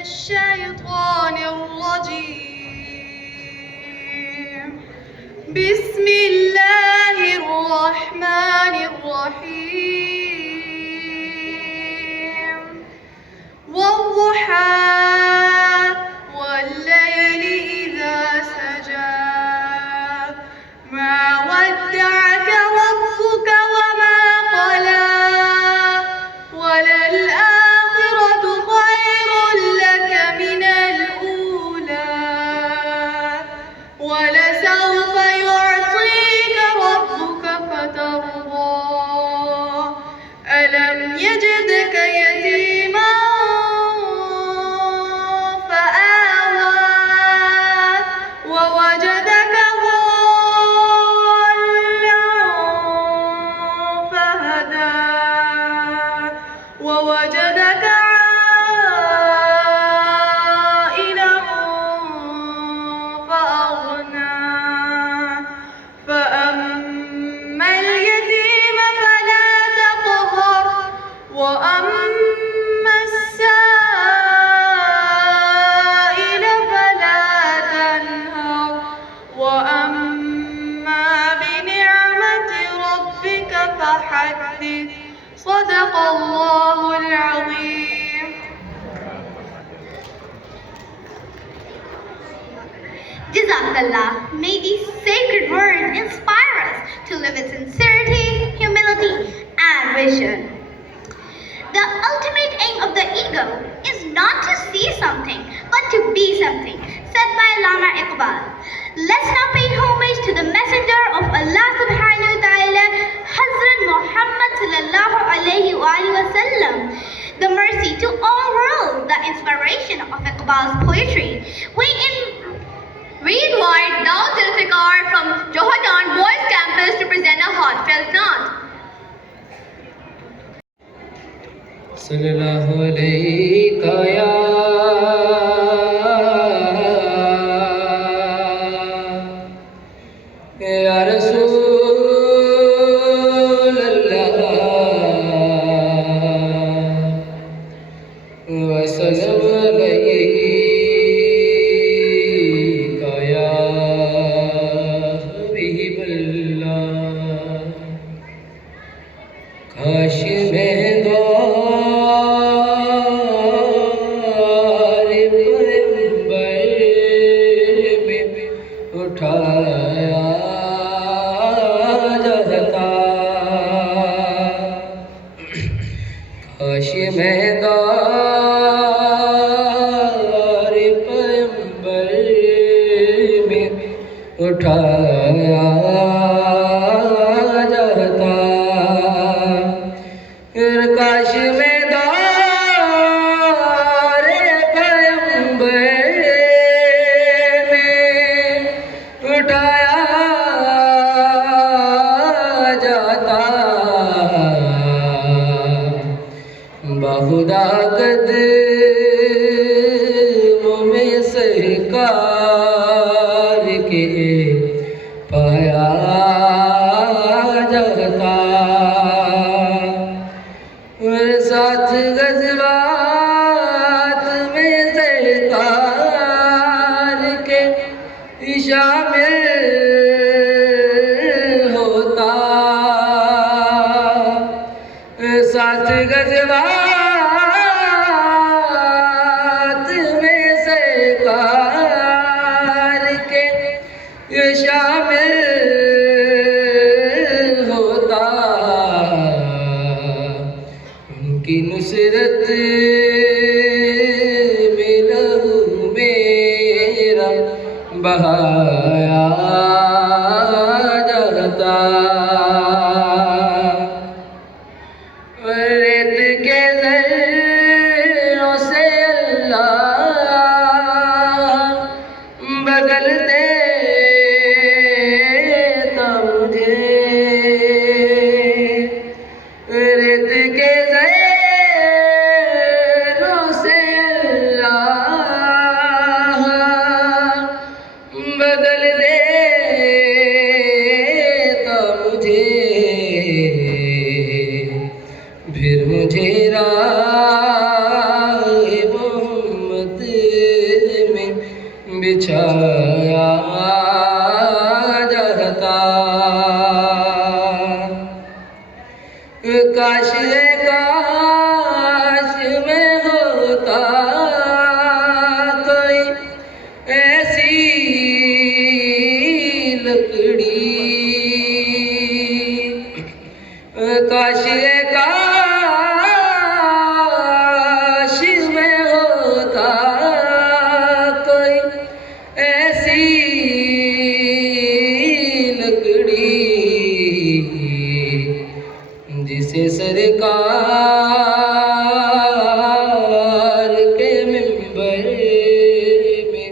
الشيطان الرجيم. بسم الله الرحمن الرحيم. والضحى والليل إذا سجى ما ودعك ربك وما قلى وللآخرة خير لك من الأولى ولسوف يعطيك ربك فترضى ألم يجدك يتيما فآوى ووجدك ضالا فهدى ووجدك عائلا فأغنى فأما اليتيم فلا تقهر وأما السائل فلا تنهر وأما بنعمة ربك فحدث. صدق الله العظيم. Jazakallah. May these sacred words inspire us to live with sincerity, humility, and vision. The ultimate aim of the ego is not to see something, but to be something, said by Allama Iqbal. Let's now pay homage to the messenger of Allah subhanahu wa ta'ala, Hazrat Muhammad sallallahu alayhi wa sallam, the mercy to all worlds, the inspiration of Iqbal's poetry. We invite Daud Zulfikar from Johadan Boys Campus to present a heartfelt naat. सल्लल्लाहु अलैका या रसूल अल्लाह वसल्लम अलैका या हबीबल्लाह काश में उठाया जाता काश मैं दार पैगंबर में उठाया जाता काश मैं दार पैगंबर उठाया जाता बहुदा कदमों में सरकार के पाया जाता और साथ गज़वात में सरकार के शामिल होता साथ गज़वात में सरकार के शामिल होता उनकी नुसरत में लहू मेरा बहाया जाता रेत के ज़र्रों से अल्लाह बदल देता मुझे रेत के ज़र्रों से अल्लाह मोहब्बत में बिछाया जाता। काश काश में होता कोई ऐसी लकड़ी, काश काश में होता कोई ऐसी लकड़ी जिसे सरकार के मिंबर में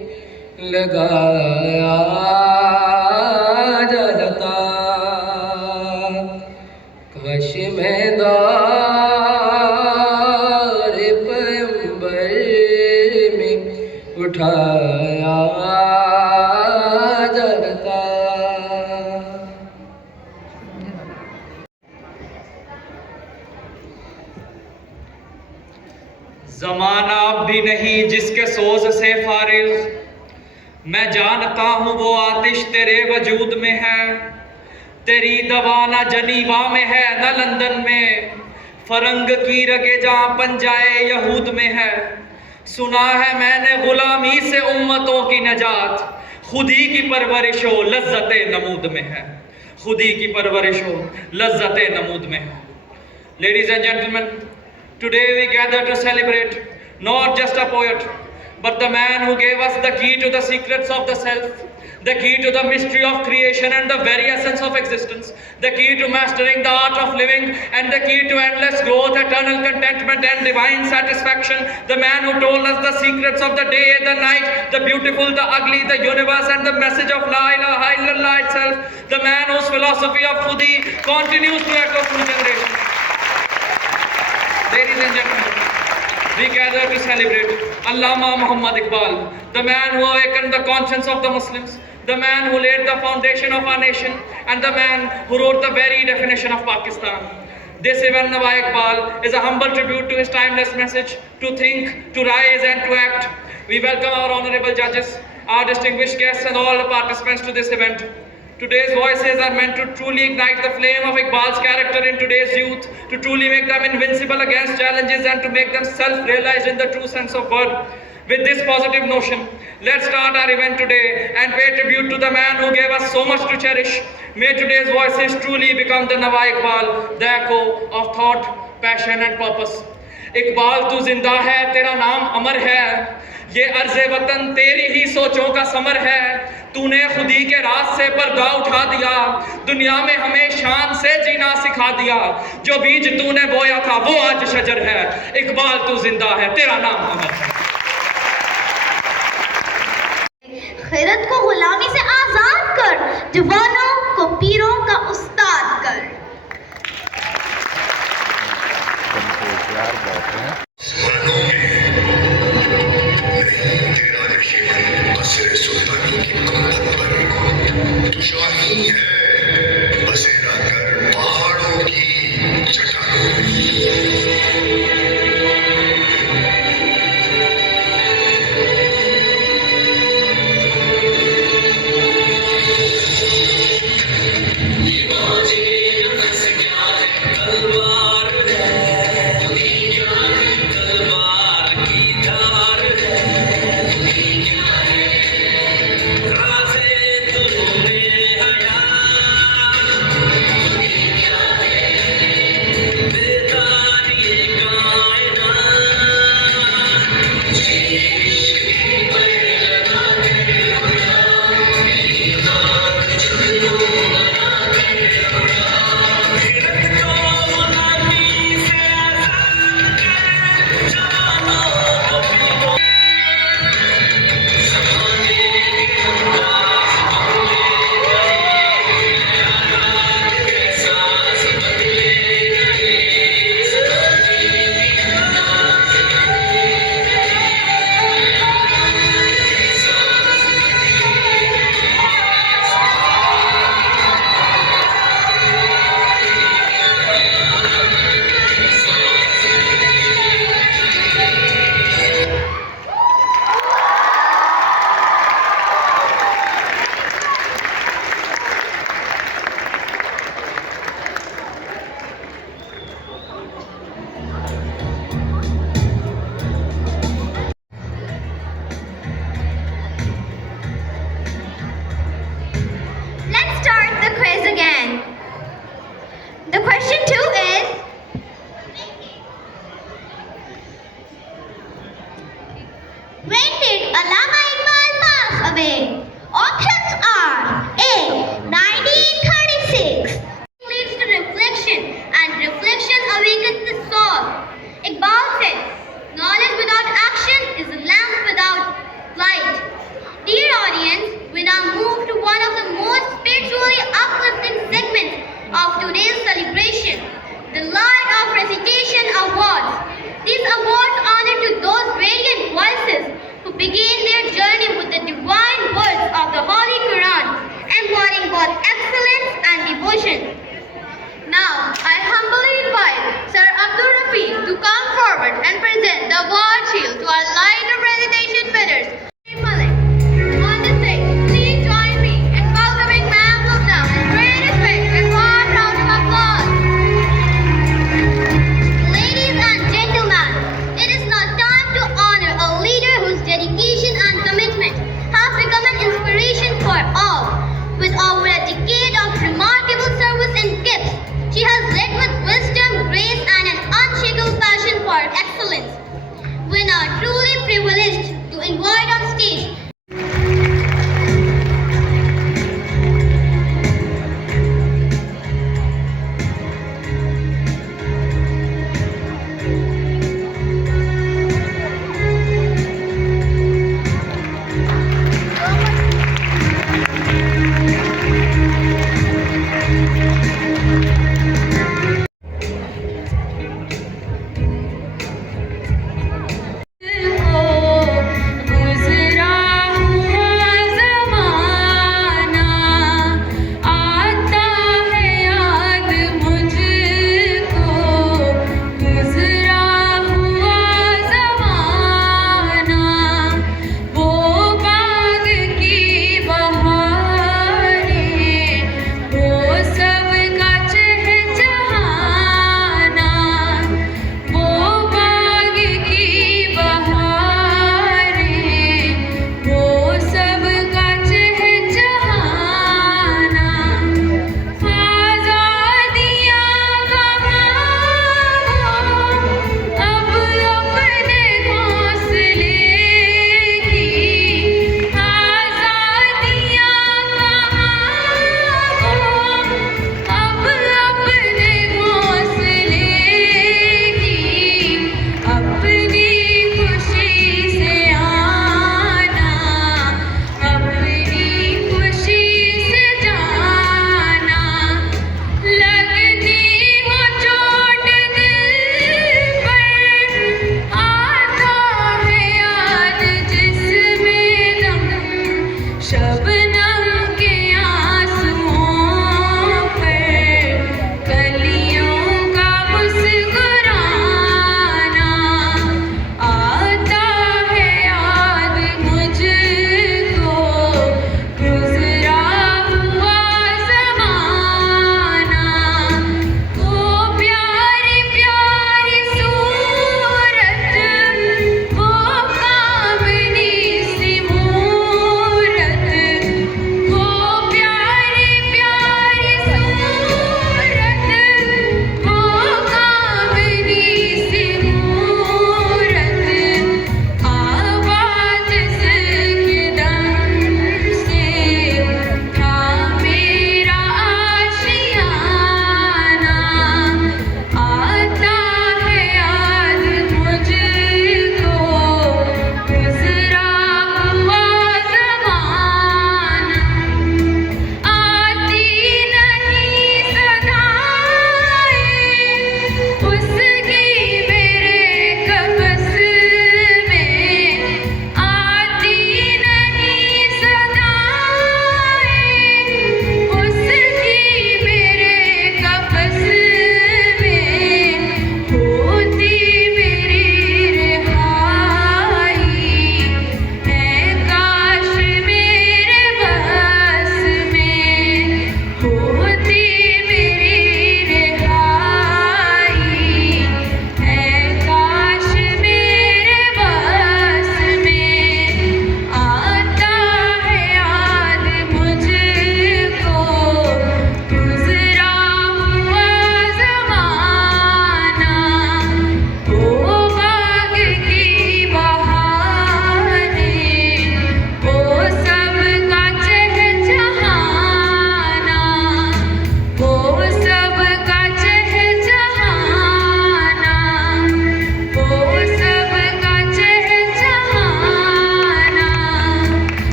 लगाया जाता। काश मैं दार पैगंबर में उठाया जाता। ज़माना अब भी नहीं जिसके सोज से फारिग, मैं जानता हूँ वो आतिश तेरे वजूद में है। तेरी दवा न जनीवा में है न लंदन में, फरंग की रगे जहाँ पंजाए यहूद में है। सुना है मैंने गुलामी से उम्मतों की नजात, खुदी की परवरिश हो लज्जत नमूद में है। खुदी की परवरिश हो लज्जत नमूद में है। Ladies and gentlemen, today we gather to celebrate not just a poet, but the man who gave us the key to the secrets of the self, the key to the mystery of creation and the very essence of existence, the key to mastering the art of living, and the key to endless growth, eternal contentment and divine satisfaction, the man who told us the secrets of the day, the night, the beautiful, the ugly, the universe and the message of La ilaha illallah itself, the man whose philosophy of Khudi continues to echo through generations. Ladies and gentlemen, we gather to celebrate Allama Muhammad Iqbal, the man who awakened the conscience of the Muslims, the man who laid the foundation of our nation, and the man who wrote the very definition of Pakistan. This event, Nawa Iqbal, is a humble tribute to his timeless message, to think, to rise and to act. We welcome our honorable judges, our distinguished guests and all the participants to this event. Today's voices are meant to truly ignite the flame of Iqbal's character in today's youth, to truly make them invincible against challenges and to make them self-realized in the true sense of word. With this positive notion, let's start our event today and pay tribute to the man who gave us so much to cherish. May today's voices truly become the Nawa Iqbal, the echo of thought, passion and purpose. Iqbal तू जिंदा है, तेरा नाम अमर है, ये अर्ज़े वतन तेरी ही सोचों का समर है। तूने खुदी के राज से पर्दा उठा दिया, दुनिया में हमें शान से जीना सिखा दिया। जो बीज तूने बोया था वो आज शजर है। इकबाल तू जिंदा है, तेरा नाम अमर है। खिरत को गुलामी से आजाद कर, जवानों को पीरों का उस्ताद कर।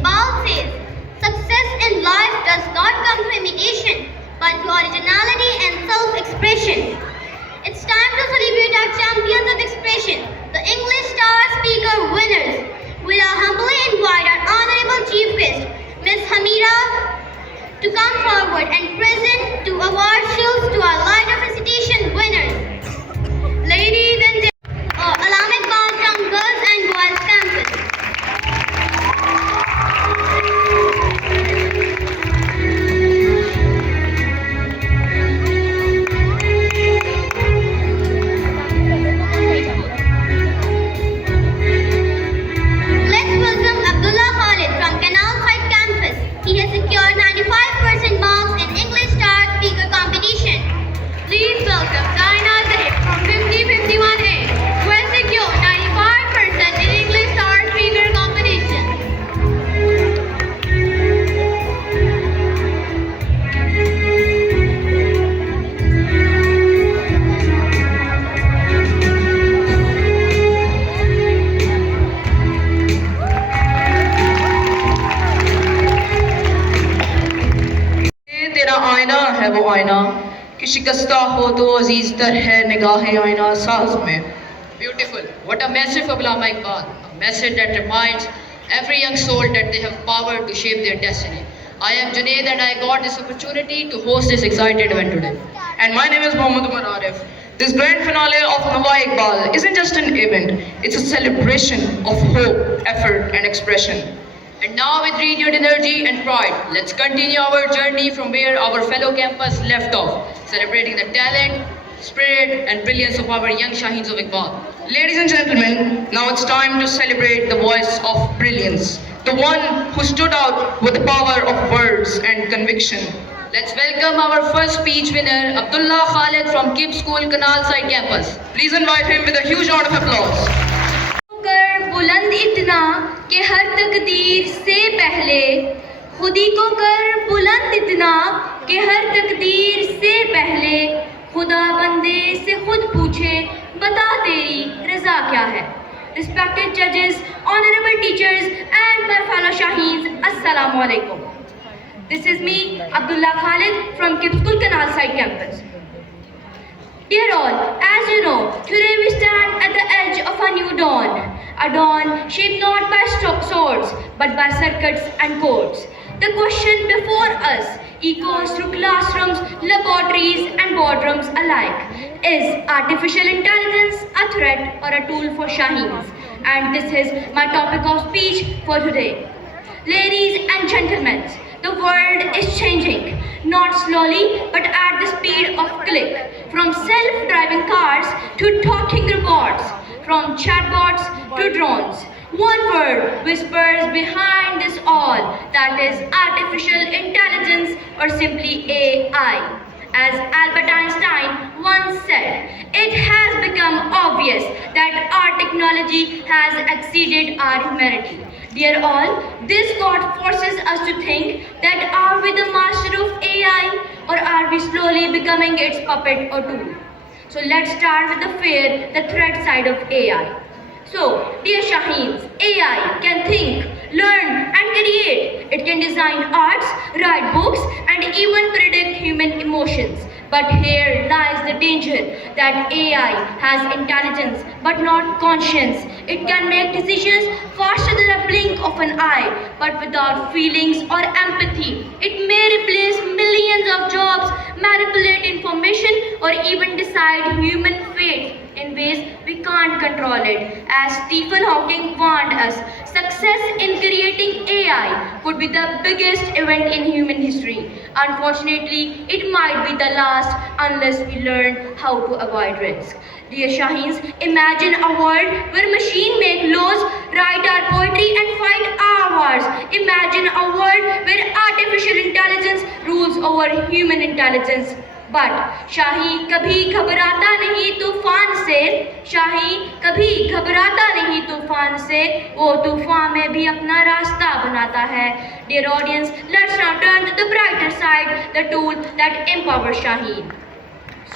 Iqbal says, success in life does not come through imitation, but through originality and self-expression. It's time to celebrate our champions of expression, the English Star Speaker winners. We'll humbly invite our Honorable Chief Guest, Ms. Hamira, to come forward and present two award shields to our Light of Recitation winners. Ladies and gentlemen, Alam Iqbal from Girls and Boys Campus. Let's welcome Abdullah Khalid from Canal Side Campus. He has secured 95% marks in English Star Speaker competition. Please welcome Zaina Zarif from 5051A, who has secured 95% in English Star Speaker competition. ये तेरा आईना है वो आईना कि शिकस्ता हो तो अजीज तर है निगाहे आईना साज में. Beautiful. What a message for Allama Iqbal. A message that reminds every young soul that they have power to shape their destiny. I am Junaid and I got this opportunity to host this excited event today. And my name is Mohammad Umar Arif. This grand finale of Nawai Iqbal isn't just an event, it's a celebration of hope, effort and expression. And now with renewed energy and pride, let's continue our journey from where our fellow campus left off, celebrating the talent, spirit and brilliance of our young Shaheens of Iqbal. Ladies and gentlemen, now it's time to celebrate the voice of brilliance, the one who stood out with the power of words and conviction. Let's welcome our first speech winner, Abdullah Khalid from KIPS School, Canal Side Campus. Please invite him with a huge round of applause. कर बुलंद इतना कि हर तकदीर से पहले, खुदी को कर बुलंद इतना कि हर तकदीर से पहले, खुदा बंदे से खुद पूछे बता तेरी रजा क्या है. Respected judges, honorable teachers and my fellow Shaheens, Assalamu alaikum. This is me, Abdullah Khalid from KIPS School, Canal Side Campus. Dear all, as you know, today we stand at the edge of a new dawn. A dawn shaped not by swords, but by circuits and codes. The question before us echoes through classrooms, laboratories and boardrooms alike. Is artificial intelligence a threat or a tool for Shaheens? And this is my topic of speech for today. Ladies and gentlemen, the world is changing, not slowly but at the speed of click. From self-driving cars to talking robots, from chatbots to drones. One word whispers behind this all, that is artificial intelligence or simply AI. As Albert Einstein once said, it has become obvious that our technology has exceeded our humanity. Dear all, this thought forces us to think that are we the master of AI or are we slowly becoming its puppet or tool? So let's start with the fair, the threat side of AI. So, dear Shaheens, AI can think, learn and create. It can design arts, write books and even predict human emotions. But here lies the danger that AI has intelligence but not conscience. It can make decisions faster than a blink of an eye, but without feelings or empathy. It may replace millions of jobs, manipulate information, or even decide human fate in ways we can't control it. As Stephen Hawking warned us, success in creating AI could be the biggest event in human history. Unfortunately, it might be the last unless we learn how to avoid risk. Dear Shaheens, imagine a world where machines make laws, write our poetry and fight our wars. Imagine a world where artificial intelligence rules over human intelligence. But शाही कभी घबराता नहीं तूफान से, शाही कभी घबराता नहीं तूफान से, वो तूफान में भी अपना रास्ता बनाता है. Dear audience, let's now turn to the brighter side, the tool that empowers Shaheen.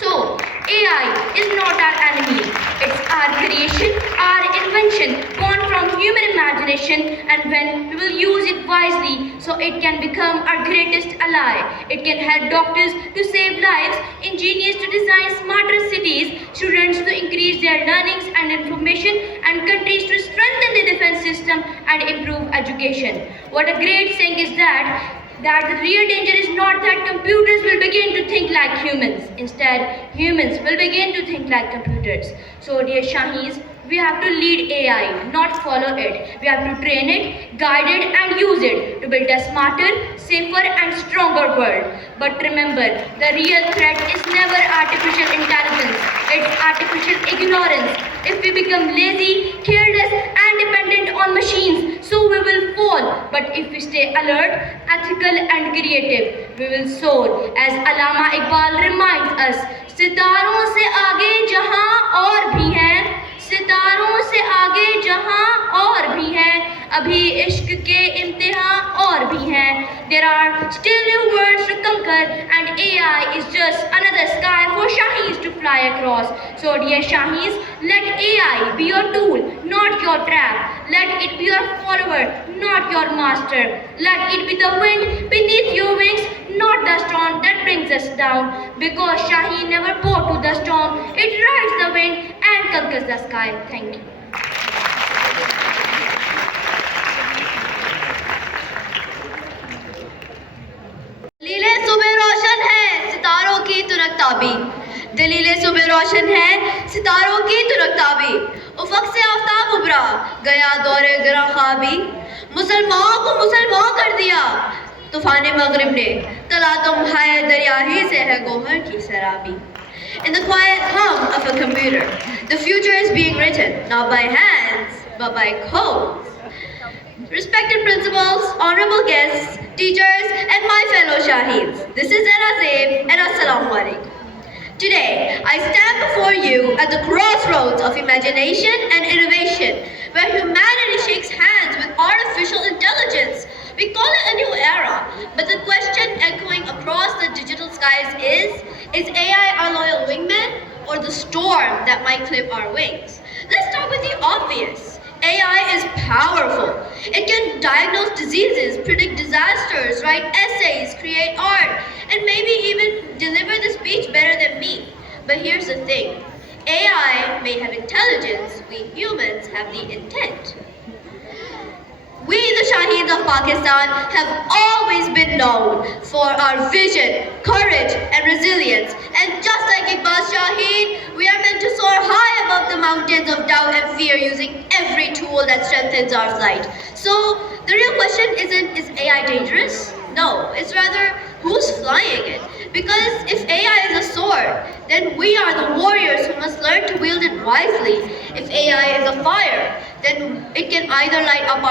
So, AI is not our enemy. It's our creation, our invention, born from human imagination, and when we will use it wisely, so it can become our greatest ally. It can help doctors to save lives, engineers to design smarter cities, students to increase their learnings and information, and countries to strengthen the defense system and improve education. What a great saying is that the real danger is not that computers will begin to think like humans. Instead, humans will begin to think like computers. So, dear Shaheens, we have to lead AI, not follow it. We have to train it, guide it, and use it to build a smarter, safer, and stronger world. But remember, the real threat is never artificial intelligence, it's artificial ignorance. If we become lazy, careless, and dependent on machines, so we will fall. But if we stay alert, ethical, and creative, we will soar. As Allama Iqbal reminds us, सितारों से आगे जहां और भी हैं, सितारों से आगे जहां और भी हैं, अभी इश्क के इम्तिहान और भी हैं. There are still new worlds to conquer, and AI is just another sky for Shaheens to fly across. So dear Shaheens, let AI be your tool, not your trap. Let it be your follower, not your master. Let it be the wind beneath your wings, not the storm that brings us down. Because Shaheen never bows to the storm, it rides the wind and conquers the sky. Thank you. दलीले सुबह रोशन है सितारों की तुरकताबी, दलीले सुबह रोशन है सितारों की तुरकताबी, उफक से आफताब उभरा गया दौरे गिरा ख्वाबी, मुसलमानों को मुसलमान कर दिया तूफान मगरिब ने, तला तुम है दरिया ही से है गोहर की सराबी. In the quiet hum of a computer, the future is being written not by hands but by codes. Respected principals, honorable guests, teachers, and my fellow Shaheens, this is Zeib and Assalamu Alaikum. Today, I stand before you at the crossroads of imagination and innovation, where humanity shakes hands with artificial intelligence. We call it a new era, but the question echoing across the digital skies is AI our loyal wingman or the storm that might clip our wings? Let's start with the obvious. AI is powerful. It can diagnose diseases, predict disasters, write essays, create art, and maybe even deliver the speech better than me. But here's the thing. AI may have intelligence, we humans have the intent. We, the Shaheens of Pakistan, have always been known for our vision, courage, and resilience. And just like Iqbal Shaheen, we are meant to soar high above the mountains of doubt and fear using every tool that strengthens our flight. So, the real question isn't, is AI dangerous? No, it's rather, who's flying it? Because if AI is a sword, then we are the warriors who must learn to wield it wisely. If AI is a fire, then it can either light up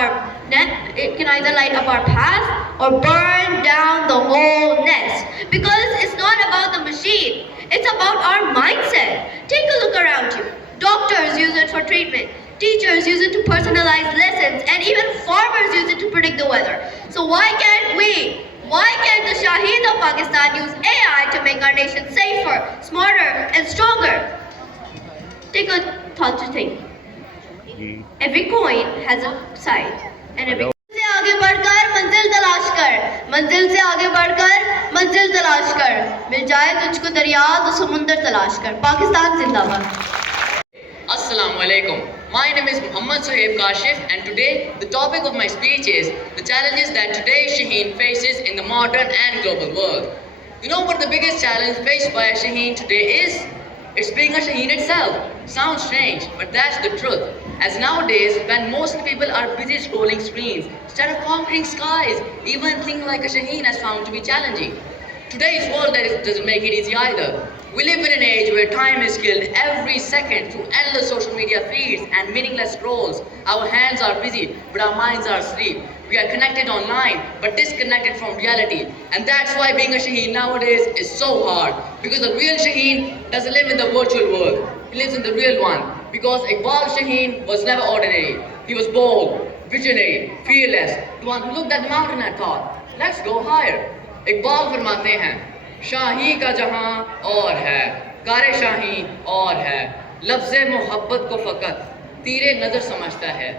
our path or burn down the whole nest. Because it's not about the machine, it's about our mindset. Take a look around you. Doctors use it for treatment, teachers use it to personalize lessons, and even farmers use it to predict the weather. So why can't we? Why can't the Shaheens of Pakistan use AI to make our nation safer, smarter, and stronger? Take a thought to think. Every coin has a side, and every से आगे बढ़कर मंजिल तलाश कर, मंजिल से आगे बढ़कर मंजिल तलाश कर, मिल जाए तुझको दरिया तो समुंदर तलाश कर. पाकिस्तान जिंदाबाद. Assalamu alaikum. My name is Muhammad Suhaib Kashif, and today the topic of my speech is the challenges that today's Shaheen faces in the modern and global world. You know what the biggest challenge faced by a Shaheen today is? It's being a Shaheen itself. Sounds strange, but that's the truth. As nowadays, when most people are busy scrolling screens, instead of conquering skies, even things like a Shaheen has found to be challenging. Today's world doesn't make it easy either. We live in an age where time is killed every second through endless social media feeds and meaningless scrolls. Our hands are busy, but our minds are asleep. We are connected online, but disconnected from reality. And that's why being a Shaheen nowadays is so hard. Because the real Shaheen doesn't live in the virtual world. He lives in the real one. Because Iqbal Shaheen was never ordinary. He was bold, visionary, fearless. The one who looked at the mountain and thought, let's go higher. Iqbal फरमाते हैं, शाही का जहां और है, कारे शाही और है, लफ्ज़े मोहब्बत को फ़कत तीरे नज़र समझता है,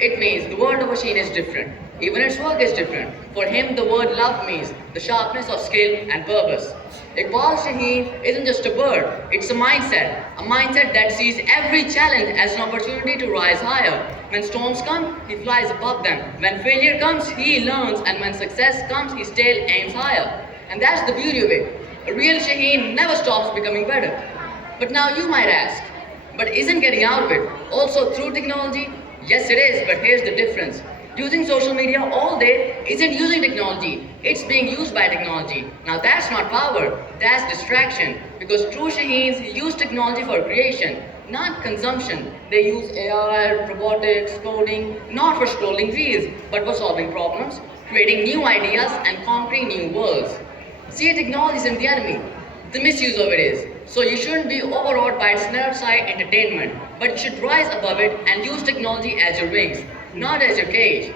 It means the word of a Shaheen is different. Even its work is different. For him, the word love means the sharpness of skill and purpose. Iqbal Shaheen isn't just a bird, it's a mindset that sees every challenge as an opportunity to rise higher. When storms come, he flies above them. When failure comes, he learns, and when success comes, his tail aims higher. And that's the beauty of it. A real Shaheen never stops becoming better. But now you might ask, but isn't getting out of it also through technology? Yes, it is, but here's the difference. Using social media all day isn't using technology, it's being used by technology. Now that's not power, that's distraction. Because true Shaheens use technology for creation, not consumption. They use AI, robotics, coding, not for scrolling reels, but for solving problems, creating new ideas, and conquering new worlds. See, technology isn't the enemy, the misuse of it is. So you shouldn't be overawed by its nerd side entertainment, but you should rise above it and use technology as your wings, not as your cage.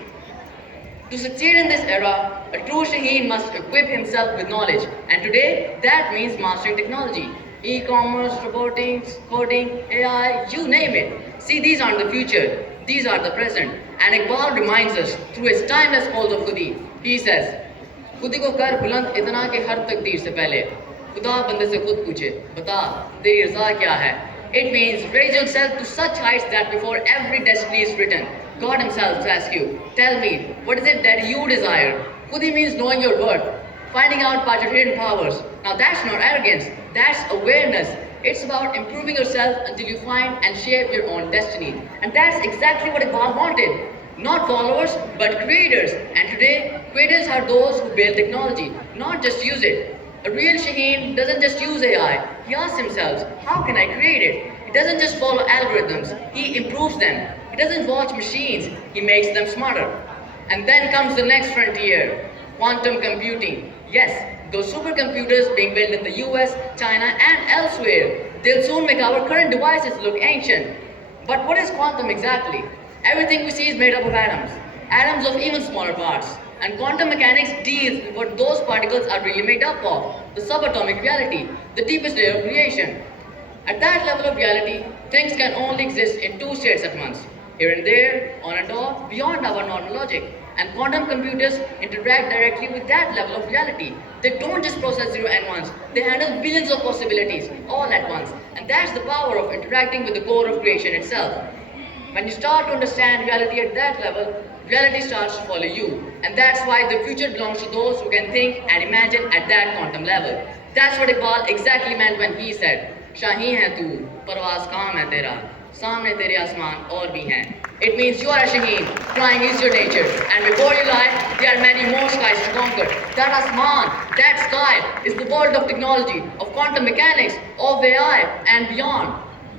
To succeed in this era, a true Shaheen must equip himself with knowledge, and today that means mastering technology. E-commerce, robotics, coding, AI, you name it. See, these aren't the future, these are the present. And Iqbal reminds us through his timeless calls of Khudi. He says, खुदी को कर बुलंद इतना कि हर तकदीर से पहले खुदा बंदे से खुद पूछे बता तेरी रज़ा क्या है. It means raise yourself to such heights that before every destiny is written, God himself asks you, tell me, what is it that you desire? Khudi means knowing your worth, finding out about your hidden powers. Now that's not arrogance, that's awareness. It's about improving yourself until you find and shape your own destiny. And that's exactly what Iqbal wanted. Not followers, but creators. And today, creators are those who build technology, not just use it. A real Shaheen doesn't just use AI. He asks himself, how can I create it? He doesn't just follow algorithms. He improves them. He doesn't watch machines. He makes them smarter. And then comes the next frontier, quantum computing. Yes, those supercomputers being built in the US, China, and elsewhere. They'll soon make our current devices look ancient. But what is quantum exactly? Everything we see is made up of atoms. Atoms of even smaller parts. And quantum mechanics deals with what those particles are really made up of, the subatomic reality, the deepest layer of creation. At that level of reality, things can only exist in two states at once, here and there, on and off, beyond our normal logic. And quantum computers interact directly with that level of reality. They don't just process 0 and 1s, they handle billions of possibilities all at once. And that's the power of interacting with the core of creation itself. When you start to understand reality at that level, reality starts to follow you. And that's why the future belongs to those who can think and imagine at that quantum level. That's what Iqbal exactly meant when he said, Shahi hai tu, parwaaz kaam hai tera, सामने तेरे आसमान और भी हैं. It means you are a Shaheen, flying is your nature, and before you lie, there are many more skies to conquer. That Asman, that sky, is the world of technology, of quantum mechanics, of AI, and beyond.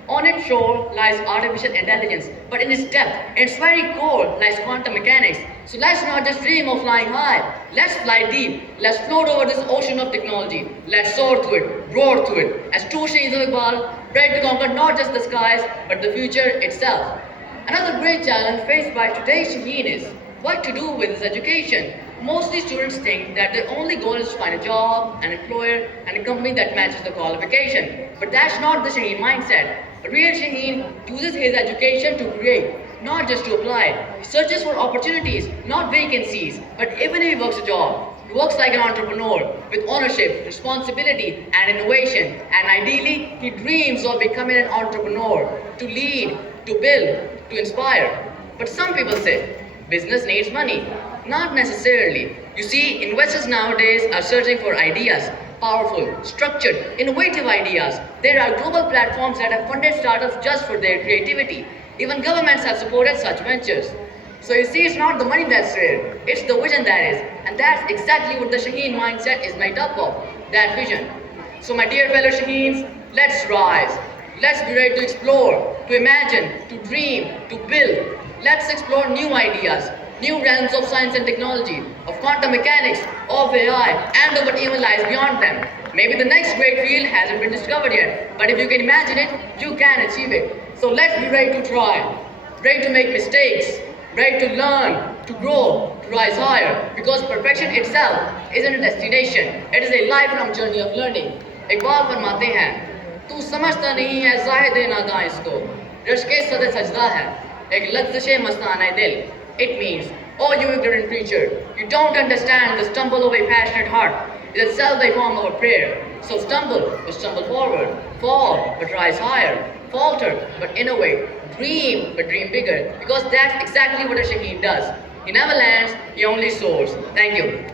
On its shore lies artificial intelligence, but in its depth, in its very core, lies quantum mechanics. So let's not just dream of flying high. Let's fly deep. Let's float over this ocean of technology. Let's soar through it, roar through it. As true Shaheens of Iqbal, ready to conquer not just the skies, but the future itself. Another great challenge faced by today's Shaheen is what to do with his education. Mostly students think that their only goal is to find a job, an employer, and a company that matches the qualification. But that's not the Shaheen mindset. A real Shaheen uses his education to create, not just to apply. He searches for opportunities, not vacancies. But even if he works a job, he works like an entrepreneur with ownership, responsibility, and innovation. And ideally, he dreams of becoming an entrepreneur, to lead, to build, to inspire. But some people say, business needs money. Not necessarily. You see, investors nowadays are searching for ideas, powerful, structured, innovative ideas. There are global platforms that have funded startups just for their creativity. Even governments have supported such ventures. So you see, it's not the money that's rare, it's the vision that is. And that's exactly what the Shaheen mindset is made up of, that vision. So my dear fellow Shaheens, let's rise. Let's be ready to explore, to imagine, to dream, to build. Let's explore new ideas, new realms of science and technology, of quantum mechanics, of AI, and of what even lies beyond them. Maybe the next great field hasn't been discovered yet, but if you can imagine it, you can achieve it. So let's be ready to try, ready to make mistakes, ready to learn, to grow, to rise higher, because perfection itself isn't a destination, it is a lifelong journey of learning. Iqbal फरमाते हैं, तू समझता नहीं है ज़ाहिद नादां इसको, रश्के सदे सजदा है, ek lagzish mastana dil. It means, oh you ignorant creature, you don't understand the stumble of a passionate heart is itself a form of a prayer. So stumble, but stumble forward. Fall, but rise higher. Falter, but innovate. Dream, but dream bigger. Because that's exactly what a Shaheen does. He never lands, he only soars. Thank you.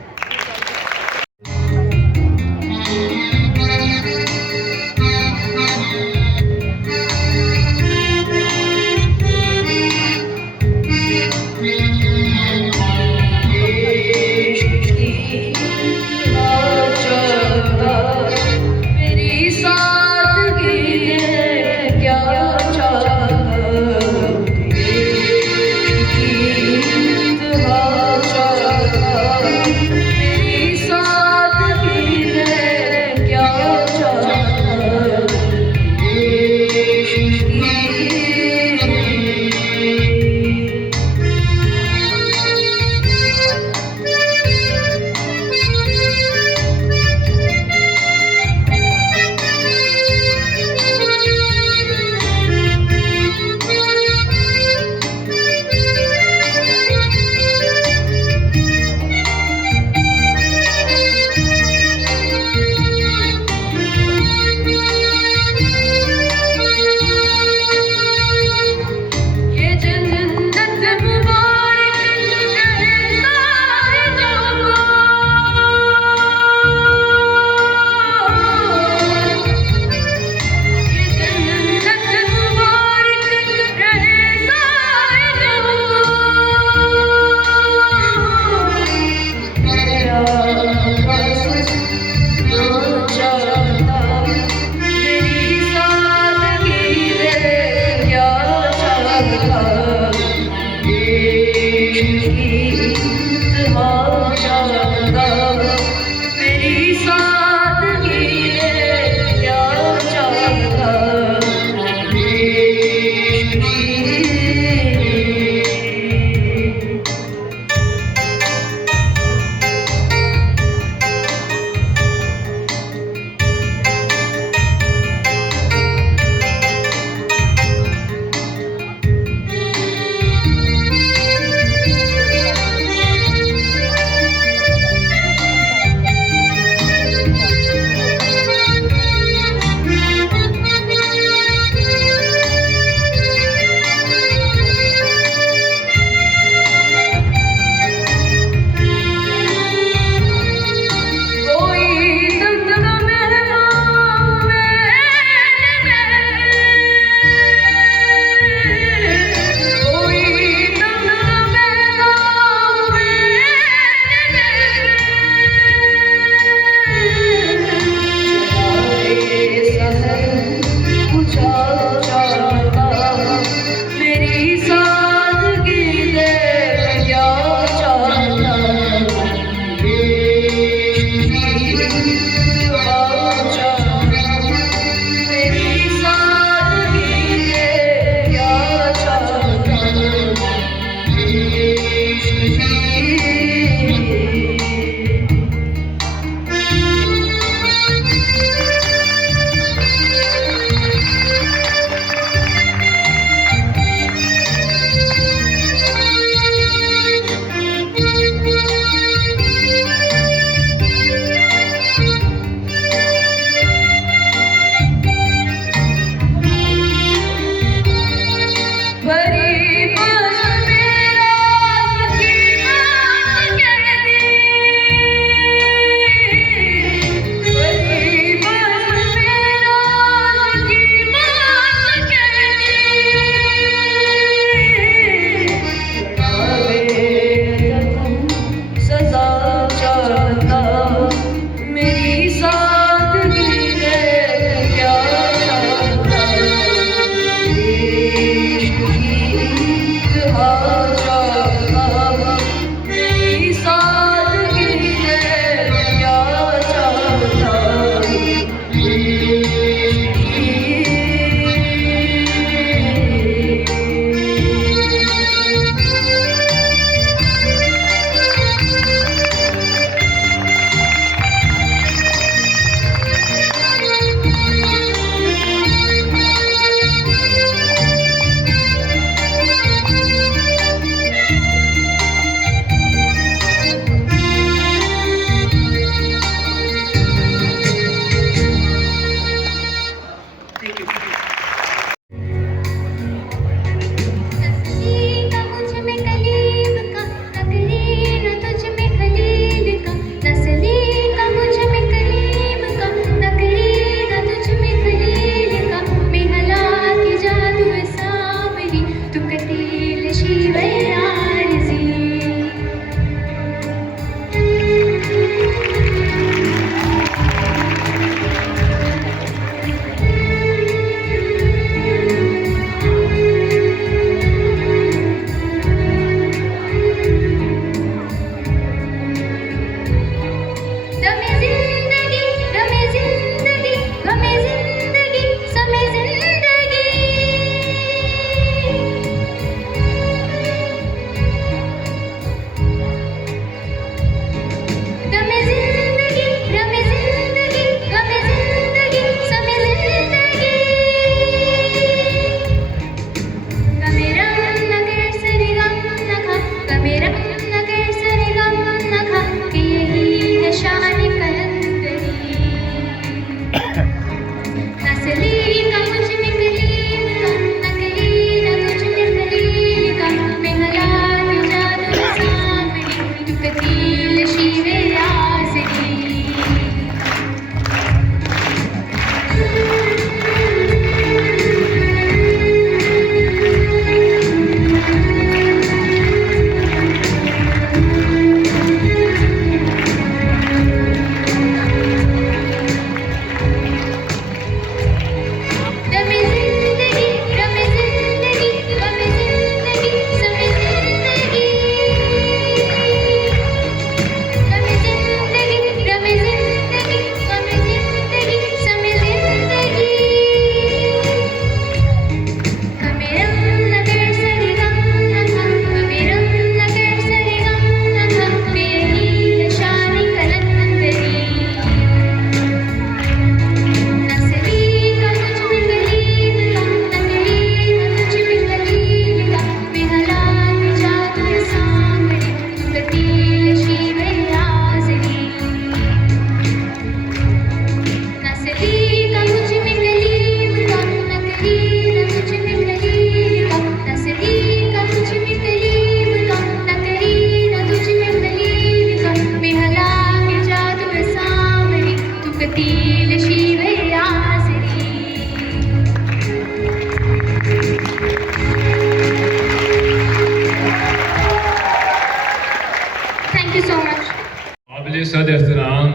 सद एहतराम,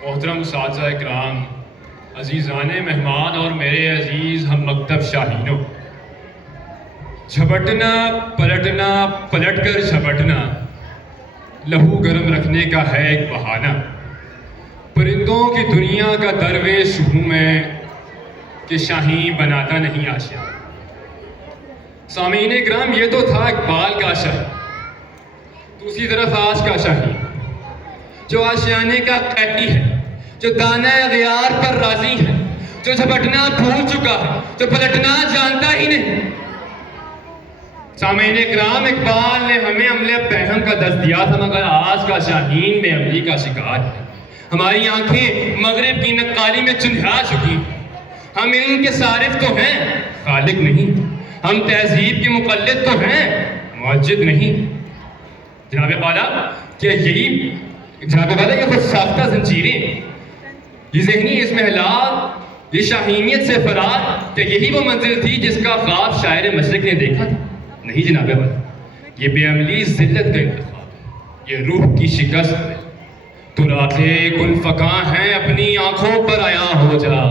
मोहतरम उस्ताद इकराम, अजीज़ाने मेहमान और मेरे अजीज़ हम मकतब शाहीनों, झपटना पलटना पलट कर झपटना लहू गर्म रखने का है एक बहाना। परिंदों की दुनिया का दरवेश हूँ मैं कि शाहीन बनाता नहीं आशिया। सामीन इकराम, ये तो था इकबाल का शाही, दूसरी तरफ आज का शाही जो आशियाने का कैदी है, जो दाना ग़ियार पर राजी है, जो झपटना भूल चुका है, जो पलटना जानता ही नहीं। सामीन इकराम, इकबाल ने हमें अमले बहम का दर्द दिया था, मगर आज का शाहीन में अमली का शिकार है। हमारी आंखें मगरिब की नक्काली में चुंधिया चुकी। हम इल्म के सारिफ तो हैं, खालिक नहीं। हम तहजीब के मुक़ल्लिद तो हैं, मुअज्जिद नहीं। जनाब वाला, क्या यही जनाब वाला ये खुद साख्ता जंजीरें, ये ज़हनी इसमेहलाल, ये शाहीनियत से फरार, क्या यही वो मंजिल थी जिसका ख्वाब शायर मशरिक़ ने देखा था? नहीं जनाब वाला, ये बेअमली ज़िल्लत का इंतखाब है, ये रूह की शिकस्त है। तो रातें कुल फ़का हैं, अपनी आंखों पर आया हो जा,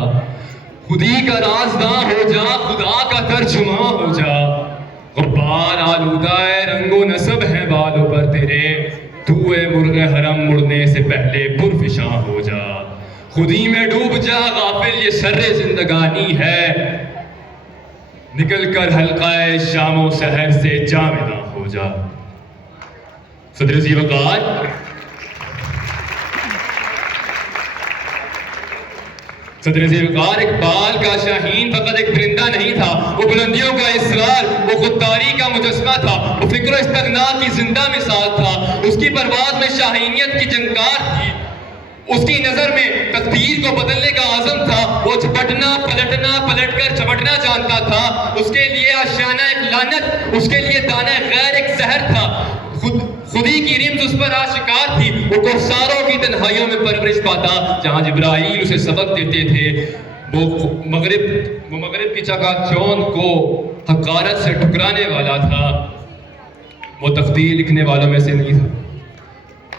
खुदी का राज़दां हो जा, खुदा का तर्जुमा हो जा। गुब्बार आलूदा है, रंगो नसब है बालों पर तेरे, तू ए मुर्ग़ हरम मुड़ने से पहले पुरफिशा हो जा। खुदी में डूब जा गाफिल, ये सर्रे जिंदगानी है, निकल कर हल्काए शामो सहर से जामिदा हो जा। सदर जी वक़ार, सदर जी वक़ार, इकबाल का शाहीन फ़कत एक परिंदा नहीं था, वो बुलंदियों का इसरार, वो खुददारी का मुजस्मा था, वो फिक्र इस्तगना की जिंदा मिसाल था। उसकी परवाज़ में शाहीनियत की जंकार थी, उसकी नज़र में तकदीर को बदलने का आज़म था। वो झपटना पलटना पलट कर झपटना जानता था। उसके लिए आशियाना एक लानत, उसके लिए दाना गैर एक जहर था। खुदी की रिम्स उस पर आशिकार थी। वो कुफसारों की तन्हाइयों में परवरिश पाता, जहाँ जिब्राइल उसे सबक देते थे। वो मगरिब की चकाचौंध को हकारत से ठुकराने वाला था। वो तकदीर लिखने वालों में से नहीं था,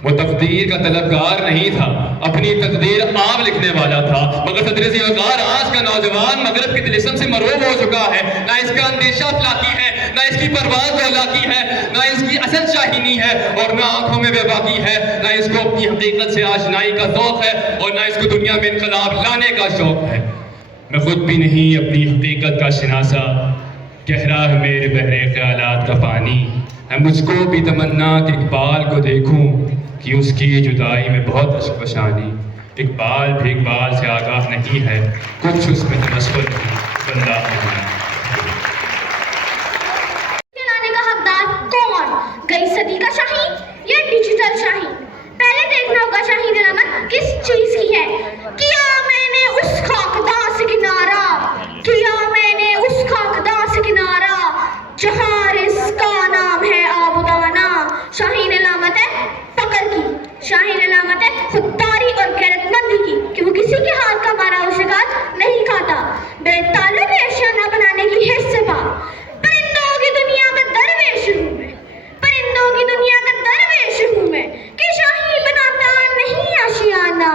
वो तकदीर का तलबगार नहीं था, अपनी तकदीर आप लिखने वाला था। मगर सदर ज़ी वक़ार, आज का नौजवान मगरिब के तिलिस्म से मरूब हो चुका है। ना इसका अंदेशा अखलाकी है, ना इसकी परवाज़ अखलाकी है, ना इसकी असल शाहीनी है, और ना आंखों में बेबाकी है, ना इसको अपनी हकीकत से आशनाई का ज़ौक़ है, और ना इसको दुनिया में इनकलाब लाने का शौक़ है। मैं खुद भी नहीं अपनी हकीकत का शिनासा, गहरा है मेरे बहरे ख्यालात का पानी। है मुझको भी तमन्ना कि इकबाल को देखूं, कि उसकी जुदाई में बहुत अश्क-फ़शानी। इकबाल भी इकबाल से आगाह नहीं है, कुछ उसमें तमस्सुल नहीं, बंदा लाने का हकदार कौन? गई सदी का शाहीन या डिजिटल शाहीन? पहले देखना होगा शाहीन अलामत किस चीज की है। किया मैंने उस खाकदां से किनारा, किया मैंने उस खाकदां से किनारा, जहां रिज़्क़ का नाम है आबुदाना। शाहीन अलामत है फकर की, शाहीन अलामत है खुददारी और गैरतमंदी की, कि वो किसी के हाथ का मारा हुआ शिकार नहीं खाता। बेताल्लुक अशिया न बनाने की हिस्स से पा। परिंदों की दुनिया का दरवेश हूँ मैं, परिंदों की दुनिया का दरवेश हूँ मैं, कि शाही बनाता नहीं आशियाना।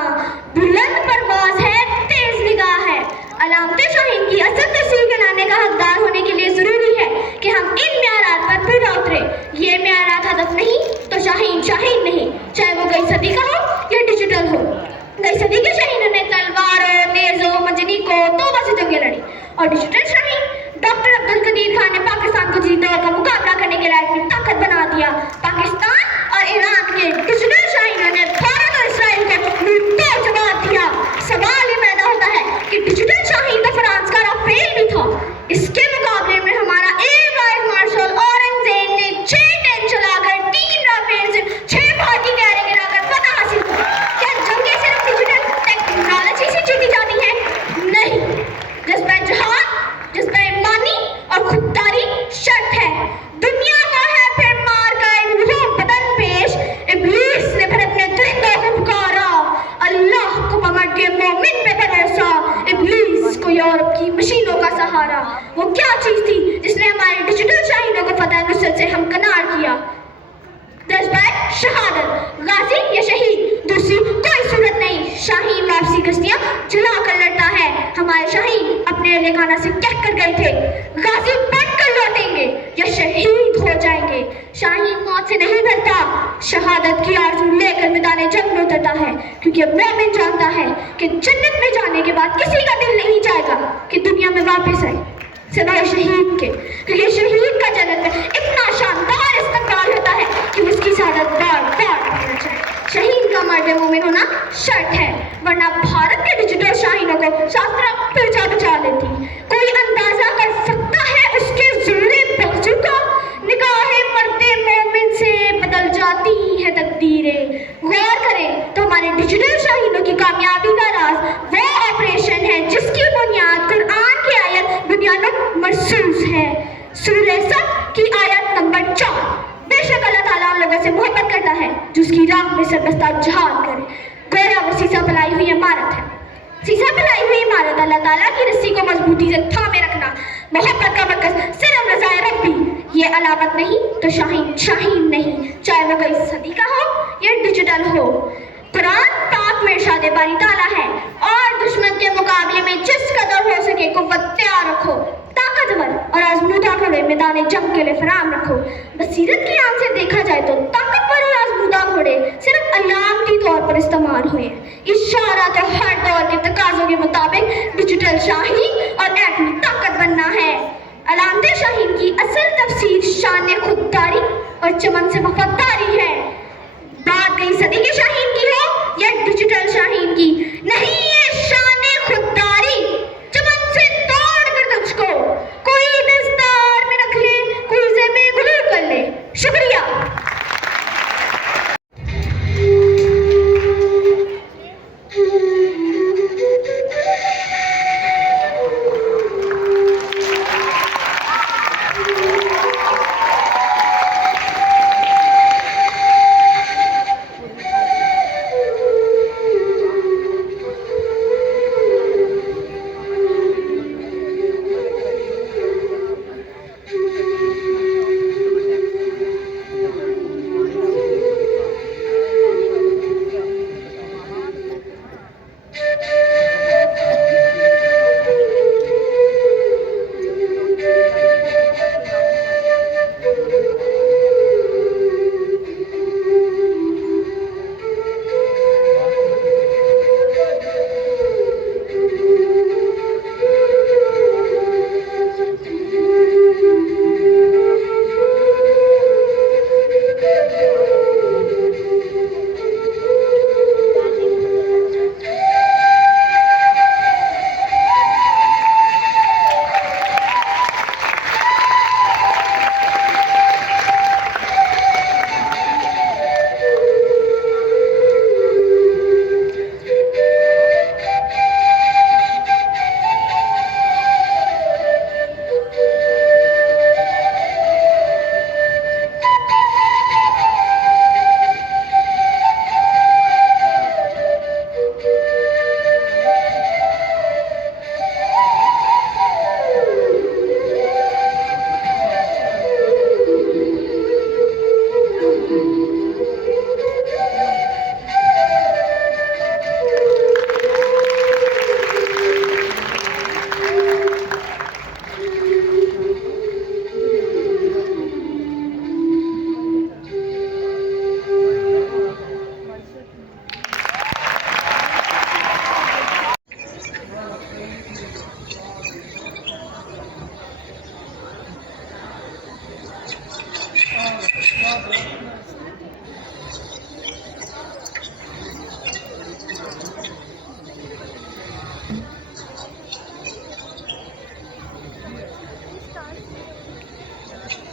बुलंद परवाज़ है, तेज निगाह है। अलामत शाहीन की असल तस्वीर बनाने का हकदार होने के लिए ज़रूरी है कि हम इन म्यारात पर पूरा उतरे। ये म्यारात हदफ नहीं तो शाहीन शाहीन नहीं, चाहे वो गई सदी का हो या डिजिटल हो। गई सदी के शाहीनों ने तलवारों, नेज़ों, मंजनीकों, तोबा से जंगें लड़ी, और डिजिटल शाहीन डॉक्टर अब्दुल कदीर खान ने पाकिस्तान को जीत दौर का मुकाबला करने के लायक अपनी ताकत बना दिया। पाकिस्तान और ईरान के डिजिटल शाहीनों ने भारत और इसराइल के मुंह जवाब दिया। सवाल ये पैदा होता है कि डिजिटल शाहीन तो फ्रांस का राफेल भी था, इसके मुकाबले में हमारा एयर वाइस मार्शल औरंगजेब ने 6 टैंक चलाकर 3 राफेल से 6 भारतीय गैरें गिराकर फतह हासिल की। क्या जंगें सिर्फ डिजिटल टेक्नोलॉजी से जीती जाती है? नहीं, जज्बा जहाद, जज्बा ईमानी और खुददारी शर्त है। दुनिया का है फिर मार का रूह बदन पेश, इब्लीस ने फिर अपने दरिंदों को पुकारा। अल्लाह को पकड़ के मोमिन पे भरोसा, इब्लीस को यूरोप की मशीनों का सहारा। वो क्या चीज थी जिसने हमारे डिजिटल शाहीनों को फतह नुसरत से हमकनार किया? जज्बाए शहादत, गाजी या शहीद, दूसरी कोई सूरत नहीं। शाहीन वापसी कश्तियां जला कर लड़ता है। हमारे शाहीन अपने अहलखाना से कह कर गए थे, गाजी बनकर लौटेंगे या शहीद हो जाएंगे। शाहीन मौत से नहीं डरता, शहादत की आरज़ू लेकर मैदान जंग में उतरता है, क्योंकि अब मोमिन जानता है कि जन्नत में जाने के बाद किसी का दिल नहीं चाहेगा कि दुनिया में वापस आए सिवाय शहीद के, क्योंकि शहीद का जन्नत में इतना शानदार इस्तकबाल होता है कि उसकी सादत बार बार होना चाहिए। शहीद का मर्द मोमिन होना शर्त है, वरना भारत के डिजिटल शाहीनों को शास्त्रा बचा लेती। कोई अंदाजा कर सकता है उसके ज़ोरे बाजू का? निगाहे मर्दे मोमिन से बदल जाती है तकदीरें। गौर करें तो हमारे डिजिटल शाहीनों की कामयाबी का राज वो ऑपरेशन है जिसकी बुनियाद कुरान की आयत बुनियादुन मरसूस है। सूरह सफ की आयत नंबर 4। बेशक अल्लाह ताला उन लोगों से मोहब्बत करता है जो उसकी राह में सरबस्ता जिहाद करे। गोया वो सीसा फैलाई हुई इमारत है। सीसा फैलाई हुई इमारत अल्लाह ताला की रस्सी को मजबूती से थामे रखना, मोहब्बत का मरकज सिर्फ रज़ाए रब्बी। ये अलामत नहीं तो शाहीन नहीं, चाहे वो कोई सदी का हो या डिजिटल हो। कुरान पाक में इरशाद बारी ताला है, और दुश्मन के मुकाबले में जिस कदर हो सके कुव्वत तैयार रखो, ताकतवर और आजमूदा घोड़े मैदान जंग के लिए फराम रखो। बसीरत की आंख से देखा जाए तो ताकतवर और आजमूदा घोड़े सिर्फ अलामती तौर पर इस्तेमाल हुए हैं। इशारा तो हर दौर के तकाजों के मुताबिक डिजिटल शाहीन और एटमी ताकत बनना है। अलामते शाहीन की असल तफसीर शान खुददारी और चमन से वफादारी है। बात गई सदी के शाहीन की हो या डिजिटल शाहीन की, नहीं ये शान खुददारी चमन से तोड़ कर तुझको कोई दस्तार में रख ले, कोई ज़ेबे गुलूर कर ले। शुक्रिया।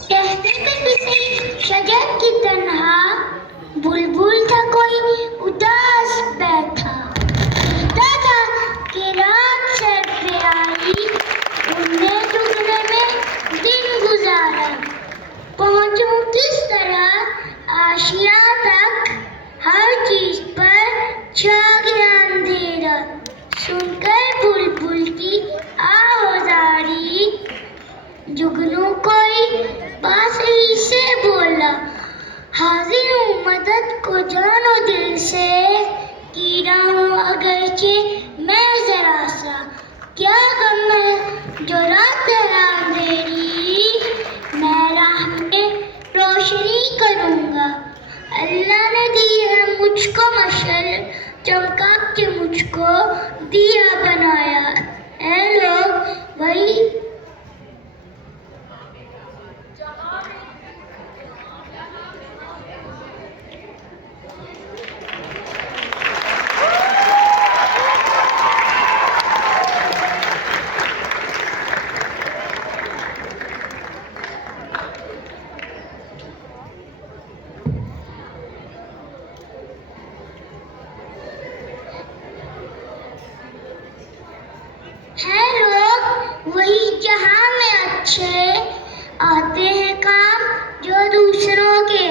कहते थे किसी शजर की तन्हा बुलबुल था कोई उदास बैठा, दादा कि रात सर पे आई उड़ने टुकड़े में दिन गुजारा, पहुंचूं किस तरह आशिया तक, हर चीज पर छा गया अंधेरा, सुनकर बुलबुल की आवाज़ारी जुगनू कोई पास ही से बोला, हाजिर हूँ मदद को जानो दिल से, कीड़ा हूँ अगरचे मैं जरा सा, क्या गम है जो रात है अंधेरी, मैं राह में रोशनी करूँगा। अल्लाह ने दी है मुझको मशल, चमका के मुझको दिया बनाया। ऐ लोग वही है लोग वही जहां में अच्छे आते हैं काम जो दूसरों के।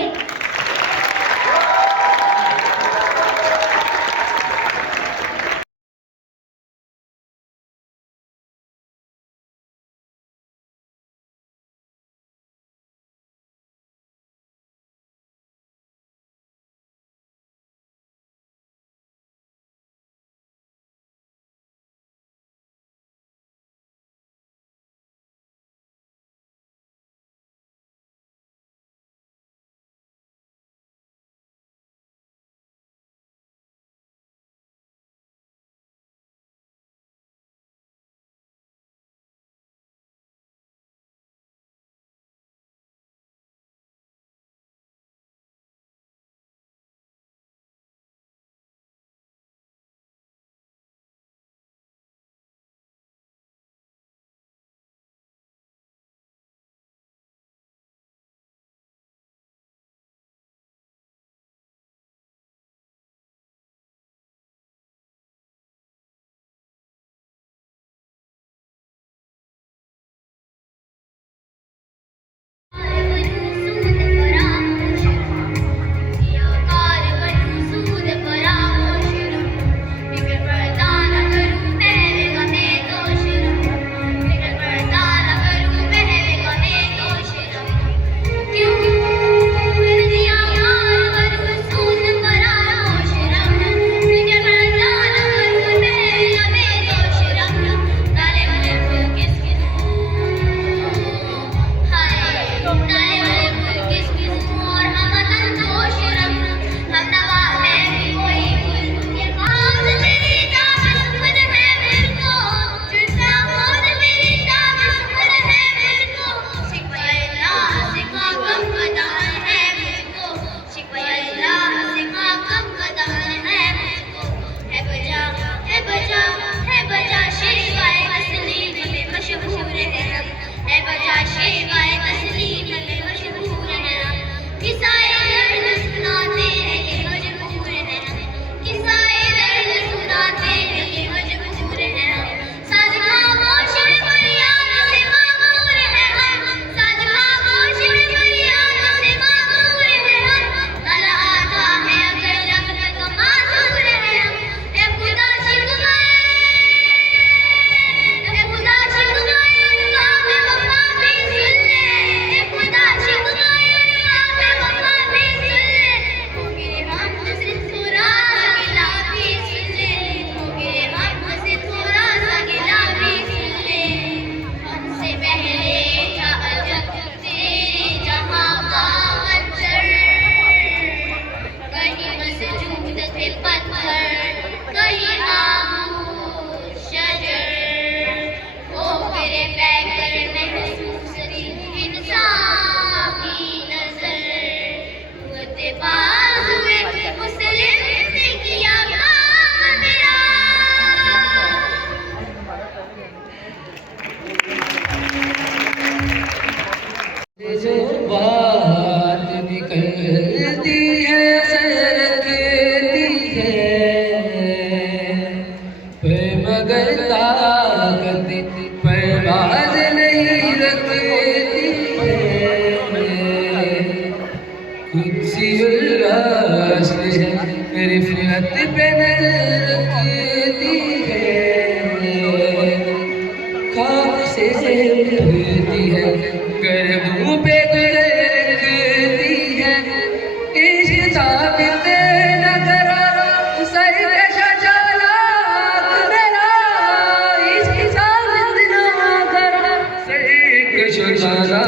शुजारा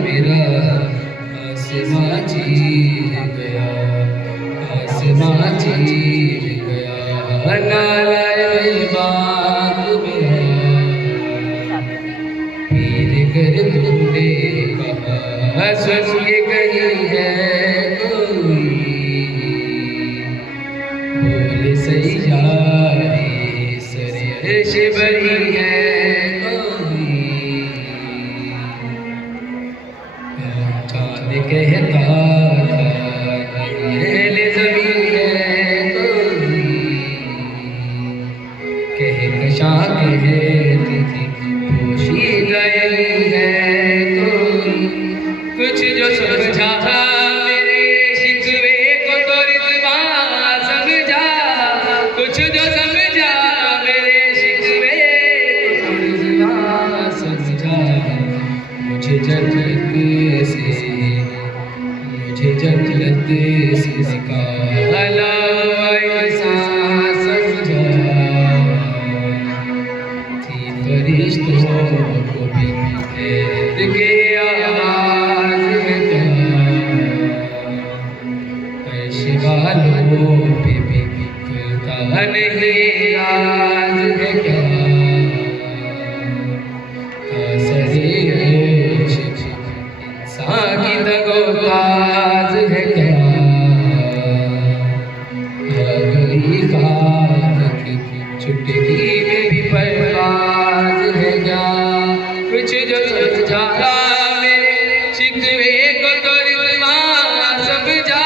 मेरा आसमां चीर गया, आसमां चीर गया, नालाए बाग मेरा पीर कर तुमने कहा स्वर्ग कहीं है कोई, बोले सैयारे सरे अर्श बरी है कोई, चांद कहता था अहले ज़मीन है कोई, कहकशा कहती थी पोशीदा यही है कोई, कुछ जो समझा मेरे शिकवे को तो रिज़वा समझा, कुछ जो समझा मेरे शिकवे को तो रिज़वा समझा, मुझे जन्नत से निकाला ऐसा समझा, थी फरिश्तों को भी हैरत के आवाज़ है क्या, अर्श वालों पे भी खुलता नहीं राज है क्या, तासरे अर्श इंसान की दगोबाज है क्या, गली खाक की चुटकी में भी परवाज है क्या, कुछ जो समझा मेरे शिकवे को तो रिज़वा समझा,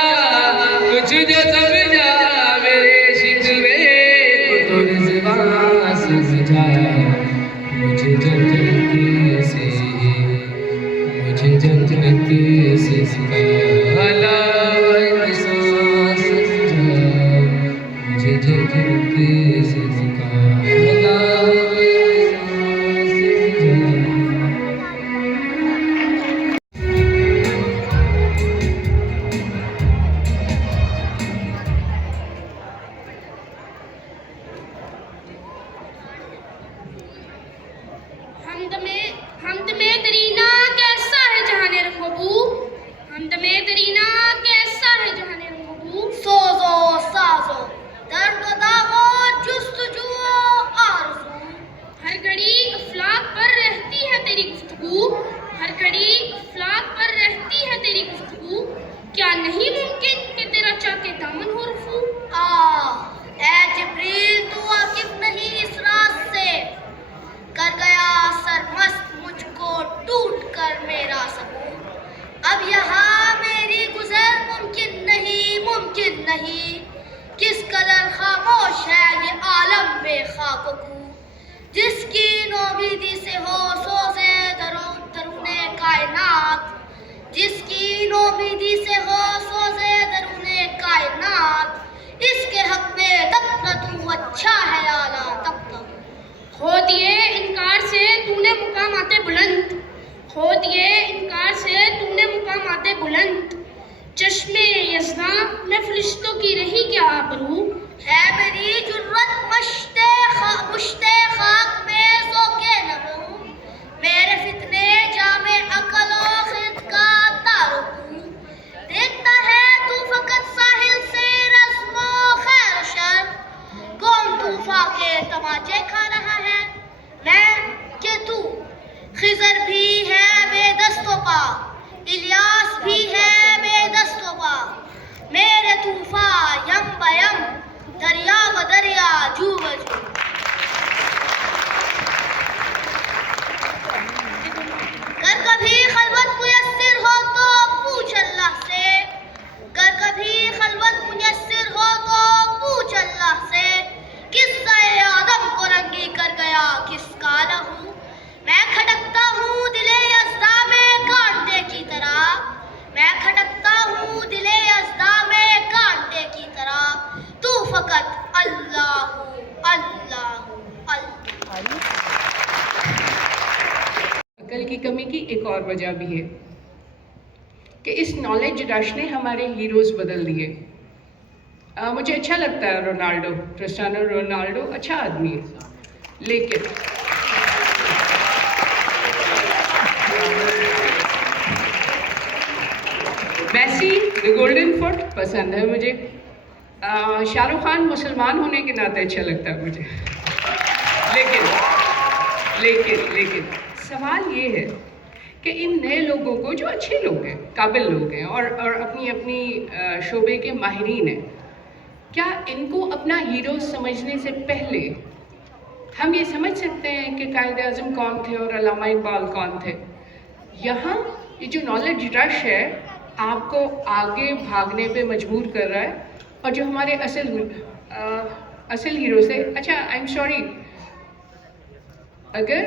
कुछ जो समझा मेरे शिकवे को तो रिज़वा समझा, मुझे जन्नत से निकाला ऐसा समझा, मुझे जन्नत से निकाला ऐसा समझा। हमद में दरीना कैसा है जहाने रंगबू, हमद में दरीना कैसा है जहाने रंगबू, सोजो साजो दर्द दागो जुस्तजू आरज़ू, हर घड़ी अफलाक पर रहती है तेरी गुफ्तगू, हर घड़ी अफलाक पर रहती है तेरी गुफ्तगू, क्या नहीं मुमकिन कि तेरा चाके दामन हो रफू, ए जिब्रील तू वाकिफ नहीं इस राज से, कर गया सरमस्त मुझको टूट कर मेरा सकून, अब यहाँ मेरी गुजर मुमकिन नहीं, किस कदर खामोश है ये आलम बेखाको को, जिसकी नौमीदी से हो सोज़े दरूने कायनात, जिसकी नौमीदी से हो सोज़े दरूने कायनात, इसके हक में तब न तू अच्छा है आला तब तक, खो दिए इनकार से तूने मुकाम आते बुलंद, खो दिए इनकार से तूने मुकाम आते बुलंद, चश्मे यज़दा में फरिश्तों की रही क्या आबरू, है मेरी जुर्रत मुश्ते खाक में ज़ौक़े नमू, मेरे फितने जामे अक़ल और ख़िद का तारुकू, देखता है तू फ़कत साहिल से रज़्म खैर शर, कौन तूफ़ा के तमाचे खा रहा है, मैं कि तू, खिज़र भी है बेदस्तों पा, इलियास भी है बेदस्तों पा, मेरे तूफ़ा यम बयम दरिया व दरिया जू बजू, कर कभी खलवत मुयस्सिर हो तो पूछ अल्लाह से, कर कभी खलवत मुयस्सिर हो तो पूछ अल्लाह से, किस्सा आदम को रंगी कर गया किसका लहू, मैं खटकता हूँ दिले यज़दा में कांटे की तरह, मैं खटकता हूँ दिले यज़दा में कांटे की तरह, तू फ़कत अल्लाह अल्लाह अल्लाह। अकल की कमी की एक और वजह भी है कि इस नॉलेज रश ने हमारे हीरोज़ बदल दिए। मुझे अच्छा लगता है रोनाल्डो, क्रिस्टियानो रोनाल्डो अच्छा आदमी है, लेकिन पसंद है मुझे। शाहरुख खान मुसलमान होने के नाते अच्छा लगता है मुझे। लेकिन सवाल ये है कि इन नए लोगों को, जो अच्छे लोग हैं, काबिल लोग हैं और अपनी अपनी शोबे के माहिरीन हैं, क्या इनको अपना हीरो समझने से पहले हम ये समझ सकते हैं कि कायद आज़म कौन थे और अल्लामा इकबाल कौन थे? यहाँ ये जो नॉलेज रश है आपको आगे भागने पे मजबूर कर रहा है, और जो हमारे असल हीरो से, अच्छा आई एम सॉरी, अगर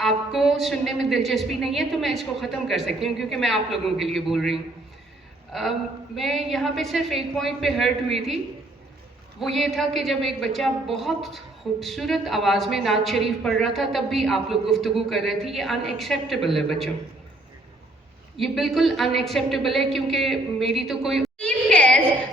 आपको सुनने में दिलचस्पी नहीं है तो मैं इसको ख़त्म कर सकती हूँ, क्योंकि मैं आप लोगों के लिए बोल रही हूँ। मैं यहाँ पे सिर्फ एक पॉइंट पे हर्ट हुई थी, वो ये था कि जब एक बच्चा बहुत खूबसूरत आवाज़ में नात शरीफ पढ़ रहा था तब भी आप लोग गुफ्तगू कर रहे थे। ये अनएक्सेप्टेबल है बच्चों, ये बिल्कुल अनएक्सेप्टेबल है, क्योंकि मेरी तो कोई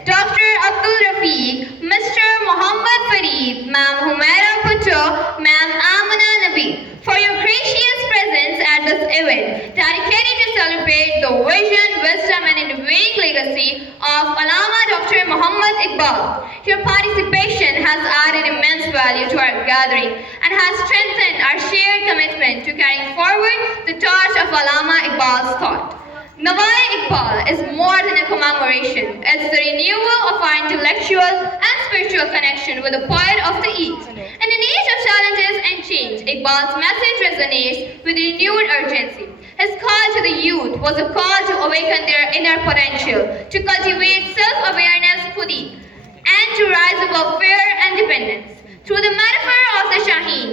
Dr. Abdul Rafiq, Mr. Muhammad Fareed, Ma'am Humaira Bhutto, Ma'am Amina Nabi, for your gracious presence at this event, dedicated to celebrate the vision, wisdom and enduring legacy of Allama Dr. Muhammad Iqbal. Your participation has added immense value to our gathering and has strengthened our shared commitment to carrying forward the torch of Allama Iqbal's thought. Nawai Iqbal is more than a commemoration. It's the renewal of our intellectual and spiritual connection with the poet of the East. In an age of challenges and change, Iqbal's message resonates with renewed urgency. His call to the youth was a call to awaken their inner potential, to cultivate self-awareness, khudi, and to rise above fear and dependence. Through the metaphor of the Shaheen,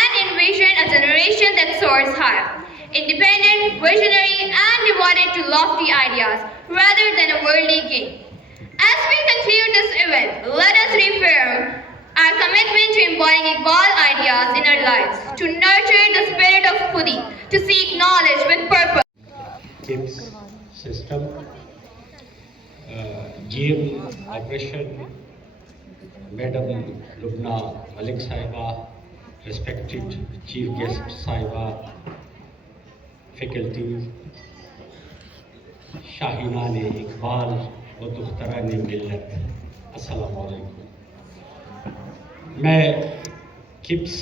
and envision a generation that soars higher, independent, visionary, and devoted to lofty ideas rather than a worldly gain. As we conclude this event, let us reaffirm our commitment to embodying Iqbal ideas in our lives, to nurture the spirit of khudi, to seek knowledge with purpose. KIPS system, GM operation, Madam Lubna Malik Sahiba, respected Chief Guest Sahiba, faculties, Shaheena ने इकबाल व दुख्तरा ने मिल्लत, अस्सलाम वालेकुम। मैं किप्स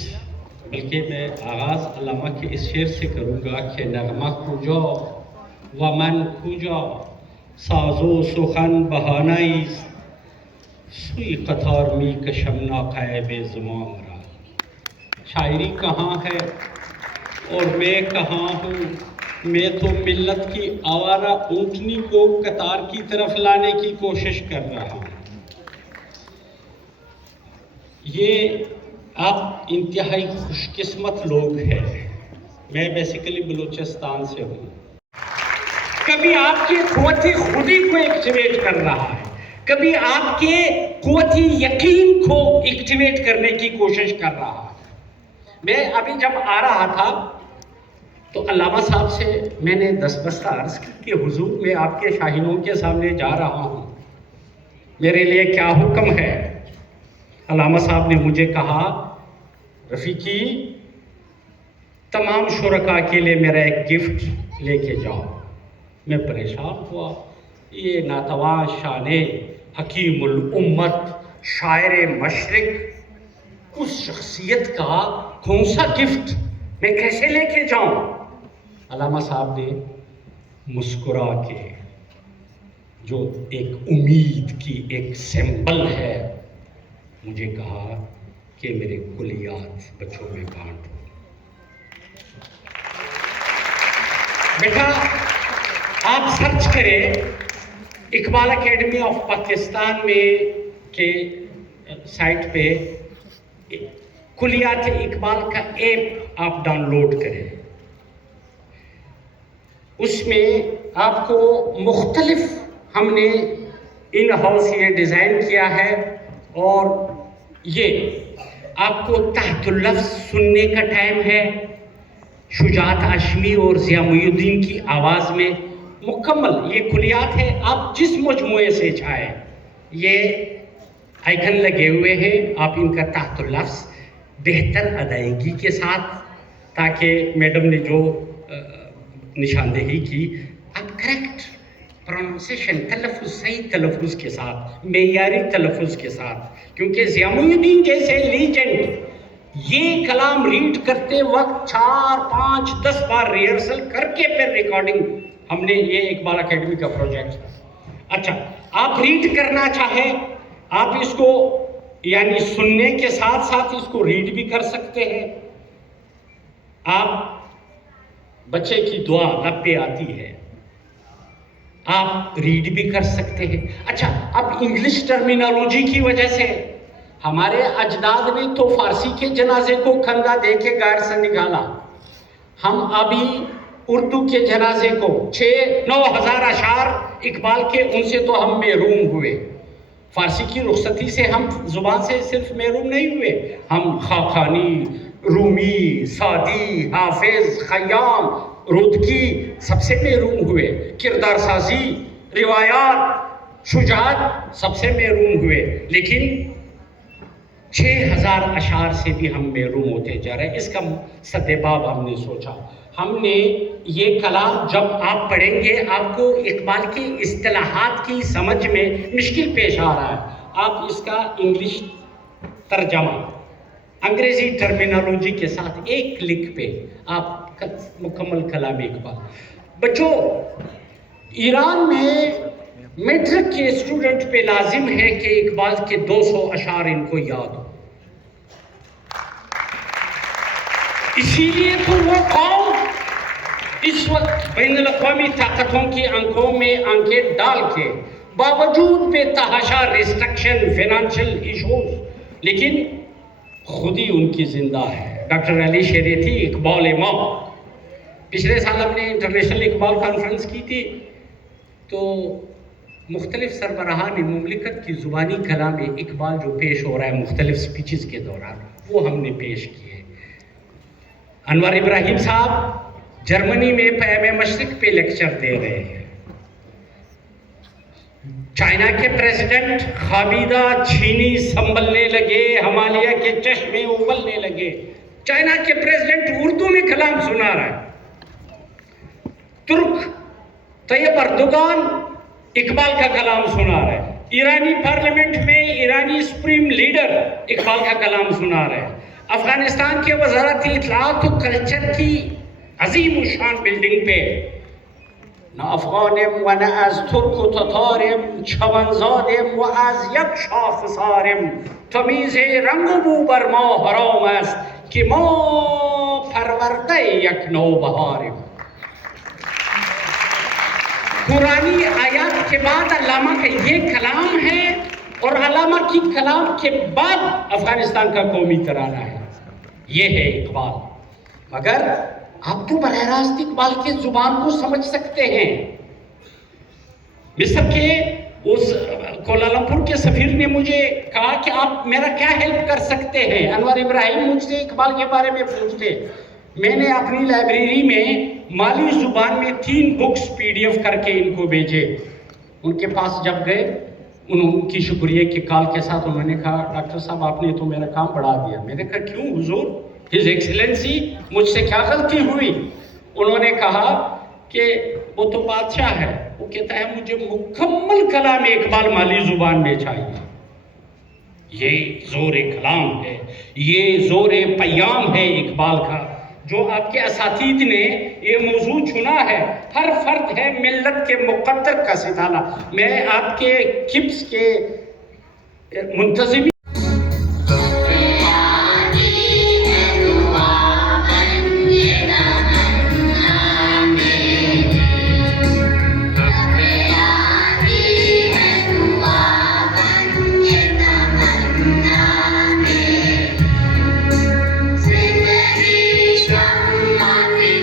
बल्कि मैं आगाज़ अल्लामा के इस शेर से करूँगा कि नगमा कुजो व मन कुजो साजो सुखन बहानाई सुई कतार मी कशमना कैब ज़ुमामरा। शायरी कहाँ है और मैं कहाँ हूँ? मैं तो मिल्लत की आवारा ऊँटनी को कतार की तरफ लाने की कोशिश कर रहा हूँ। ये आप इंतहाई खुशकिस्मत लोग हैं। मैं बेसिकली बलूचिस्तान से हूँ। कभी आपके क़ुव्वत खुदी को एक्टिवेट कर रहा है, कभी आपके क़ुव्वत यकीन को एक्टिवेट करने की कोशिश कर रहा है। मैं अभी जब आ रहा था तो अल्लामा साहब से मैंने दस्तबस्ता अर्ज़ की कि हुजूर मैं आपके शाहीनों के सामने जा रहा हूँ, मेरे लिए क्या हुक्म है? अल्लामा साहब ने मुझे कहा, रफ़ीकी तमाम शुरका के लिए मेरा एक गिफ्ट लेके जाओ। मैं परेशान हुआ, ये नातवान शाने हकीमुल उम्मत शायर मशरिक, उस शख्सियत का कौन सा गिफ्ट मैं कैसे लेके जाऊं? अल्लामा साहब ने मुस्कुरा के, जो एक उम्मीद की एक सिंबल है, मुझे कहा कि मेरे कुलियात बच्चों में बांटो। बेटा आप सर्च करें इकबाल एकेडमी ऑफ पाकिस्तान में के साइट पे कुलियात इकबाल का ऐप आप डाउनलोड करें। उसमें आपको मुख्तलिफ हमने इन हाउस ये डिज़ाइन किया है, और ये आपको तहतुल लफ्ज़ सुनने का टाइम है। शुजात हाशमी और ज़िया मुहीउद्दीन की आवाज़ में मुकम्मल ये कुलियात है। आप जिस मजमूए से चाहें, ये आइकन लगे हुए हैं, आप इनका तहतुल लफ्ज़ बेहतर अदायगी के साथ, ताकि मैडम ने जो निशानदेही की आप करेक्ट प्रोनाउंसिएशन, तलफ़ुज़ सही तलफ़ुज़ के साथ, मेयारी तलफ़ुज़ के साथ, क्योंकि ज़ियामुद्दीन जैसे लीजेंड ये कलाम रीड करते वक्त 4, 5, 10 बार रिहर्सल करके फिर रिकॉर्डिंग, हमने ये इकबाल एकेडमी का प्रोजेक्ट था। अच्छा, आप रीड करना चाहे आप इसको यानी सुनने के साथ साथ इसको रीड भी कर सकते हैं। आप बच्चे की दुआ लब पे आती है, आप रीड भी कर सकते हैं। अच्छा, अब इंग्लिश टर्मिनोलॉजी की वजह से हमारे अजदाद ने तो फारसी के जनाजे को कंधा दे के गार से निकाला, हम अभी उर्दू के जनाजे को 6-9 हज़ार अशार इकबाल के, उनसे तो हम महरूम हुए। फारसी की रुखसती से हम जुबान से सिर्फ महरूम नहीं हुए, हम खाखानी, रूमी, सादी, हाफिज, खयाम, रुदकी सबसे महरूम हुए। किरदार साजी, रिवायात, शुजात सबसे महरूम हुए। लेकिन 6,000 अशार से भी हम महरूम होते जा रहे हैं। इसका सद्देबाब हमने सोचा, हमने ये कलाम जब आप पढ़ेंगे आपको इकबाल की इस्तिलाहात की समझ में मुश्किल पेश आ रहा है, आप इसका इंग्लिश तर्जमा अंग्रेजी टर्मिनोलॉजी के साथ एक क्लिक पे आप मुकम्मल कलाम इकबाल। बच्चों, ईरान में मैट्रिक के स्टूडेंट पे लाजिम है कि इकबाल के 200 अशार इनको याद हो, इसीलिए तो वो कौम इस वक्त बैनुल अक़वामी ताकतों की आंखों में आंखें डाल के बावजूद बेतहाशा रिस्ट्रिक्शन, फाइनेंशियल इशूज, लेकिन खुद ही उनकी जिंदा है। डॉक्टर अली शरीयती इकबाल इमाम, पिछले साल हमने इंटरनेशनल इकबाल कॉन्फ्रेंस की थी, तो मुख्तलिफ सरबराहान मुमलिकत की ज़ुबानी कलाम इकबाल जो पेश हो रहा है मुख्तलिफ स्पीचेस के दौरान, वो हमने पेश किए। अनवर इब्राहिम साहब जर्मनी में पैम मशरिक पे लेक्चर दे रहे हैं। चाइना के प्रेसिडेंट खाबिदा छीनी संभलने लगे, हिमालय के चश्मे उबलने लगे। चाइना के प्रेसिडेंट उर्दू में कलाम सुना रहा है। तुर्क तैयब अर्दोगान इकबाल का कलाम सुना रहा है। ईरानी पार्लियामेंट में ईरानी सुप्रीम लीडर इकबाल का कलाम सुना रहे हैं। अफगानिस्तान के वजारत इत्तलाआत व कल्चर की अजीम शान बिल्डिंग पे न अफगानिम व न आज तुर्क व ततारिम छवनजादिम व आज यक शाख सारिम तमीज़ रंग बू बर मा हराम است कि मा परवरदे यक नौ बहारिम। पुरानी आयत के बाद अल्लामा का ये कलाम है और अल्लामा की कलाम के बाद अफगानिस्तान का कौमी तराना है, ये है इकबाल। मगर आप तो बराह रास्त इकबाल के जुबान को समझ सकते हैं। मिस्र के उस कोलालमपुर के सफीर ने मुझे कहा कि आप मेरा क्या हेल्प कर सकते हैं। अनवर इब्राहिम मुझसे इकबाल के बारे में पूछते, मैंने अपनी लाइब्रेरी में माली जुबान में 3 बुक्स PDF करके इनको भेजे। उनके पास जब गए, उनकी शुक्रिया के कॉल के साथ उन्होंने कहा, डॉक्टर साहब आपने तो मेरा काम बढ़ा दिया। मैंने कहा क्यों हुजूर, हिज एक्सीलेंसी मुझसे क्या गलती हुई? उन्होंने कहा कि वो तो बादशाह है, वो कहता है मुझे मुकम्मल कलाम इकबाल माली जुबान में चाहिए। ये जोर कलाम है, ये जोर पयाम है इकबाल का, जो आपके असातीद ने ये मौजू चुना है। हर फर्द है मिल्लत के मुक़द्दर का सितारा। मैं आपके किप्स के मुंतज़िम जिंदगी शम्मा की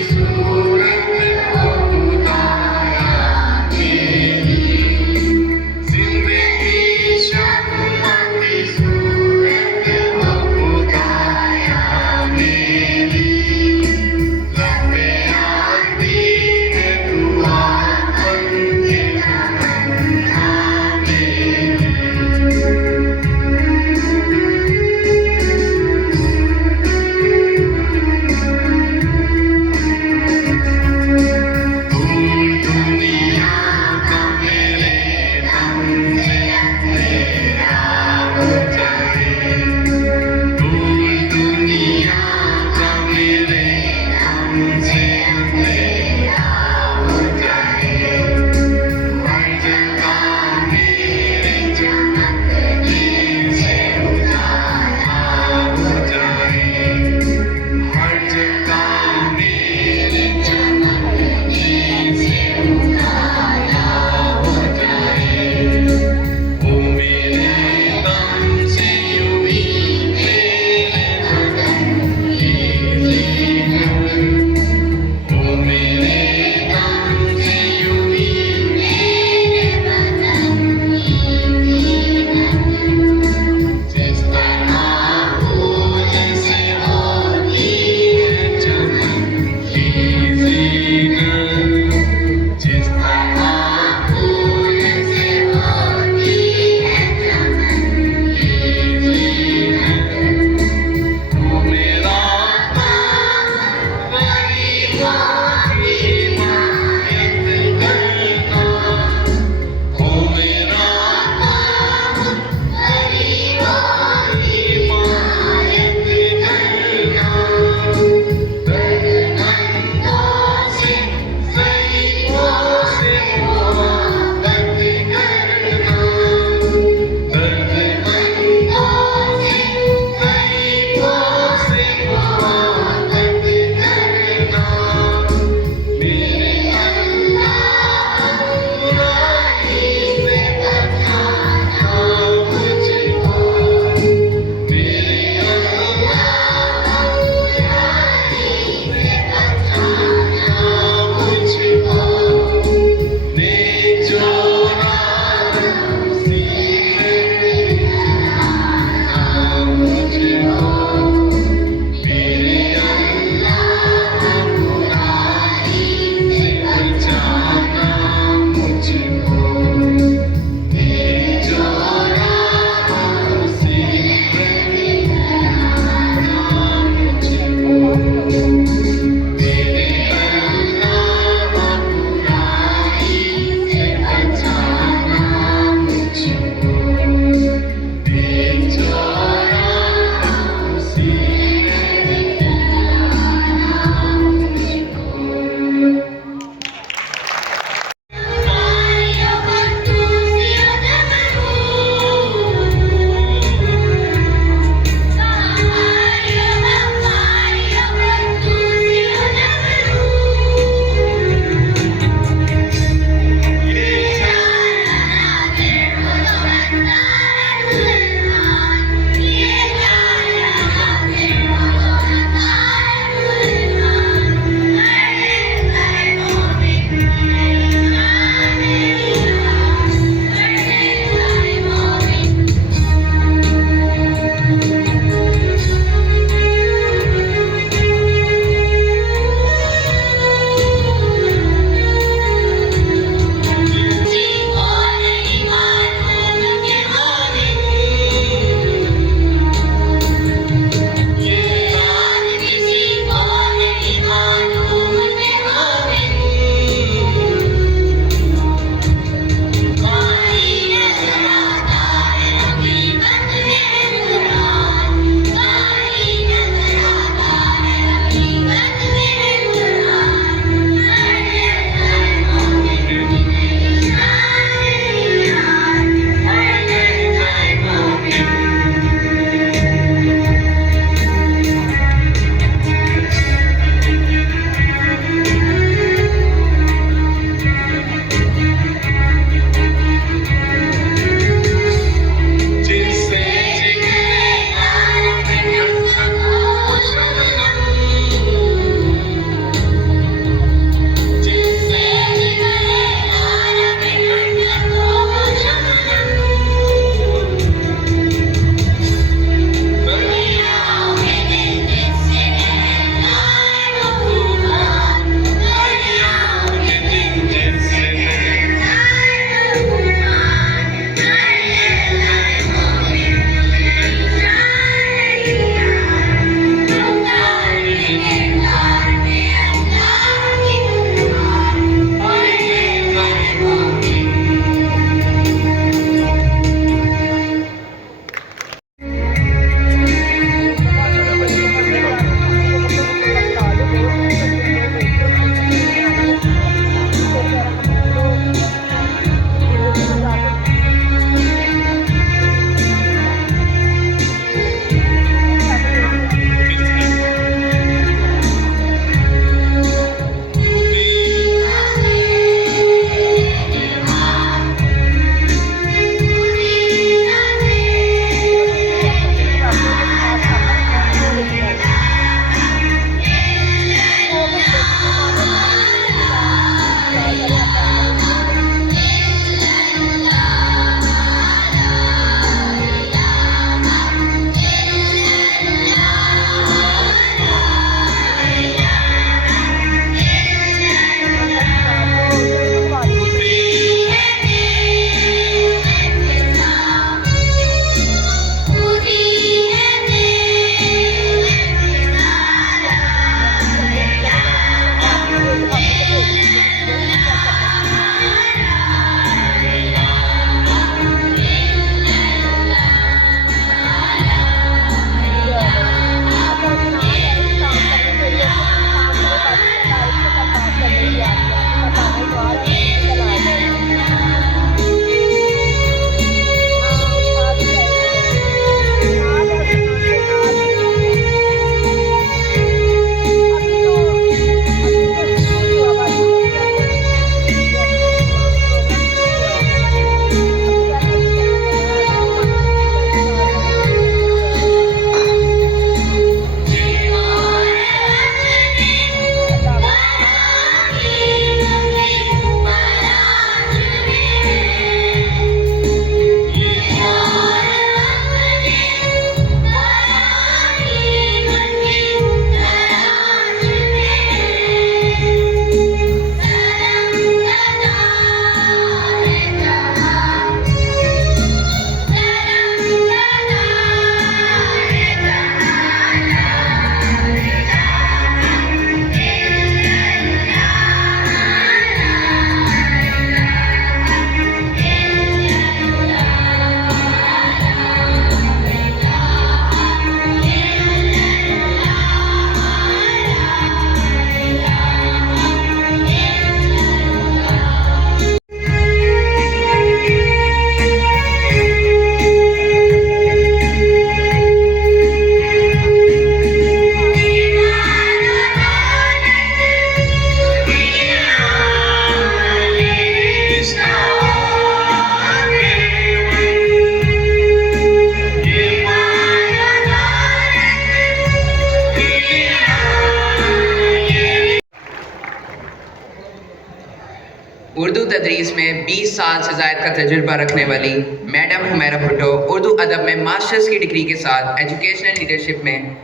उर्दू तदरीस में 20 साल से ज़ायद का तजुर्बा रखने वाली मैडम हुमैरा भुट्टो उर्दू अदब में मास्टर्स की डिग्री के साथ एजुकेशनल लीडरशिप में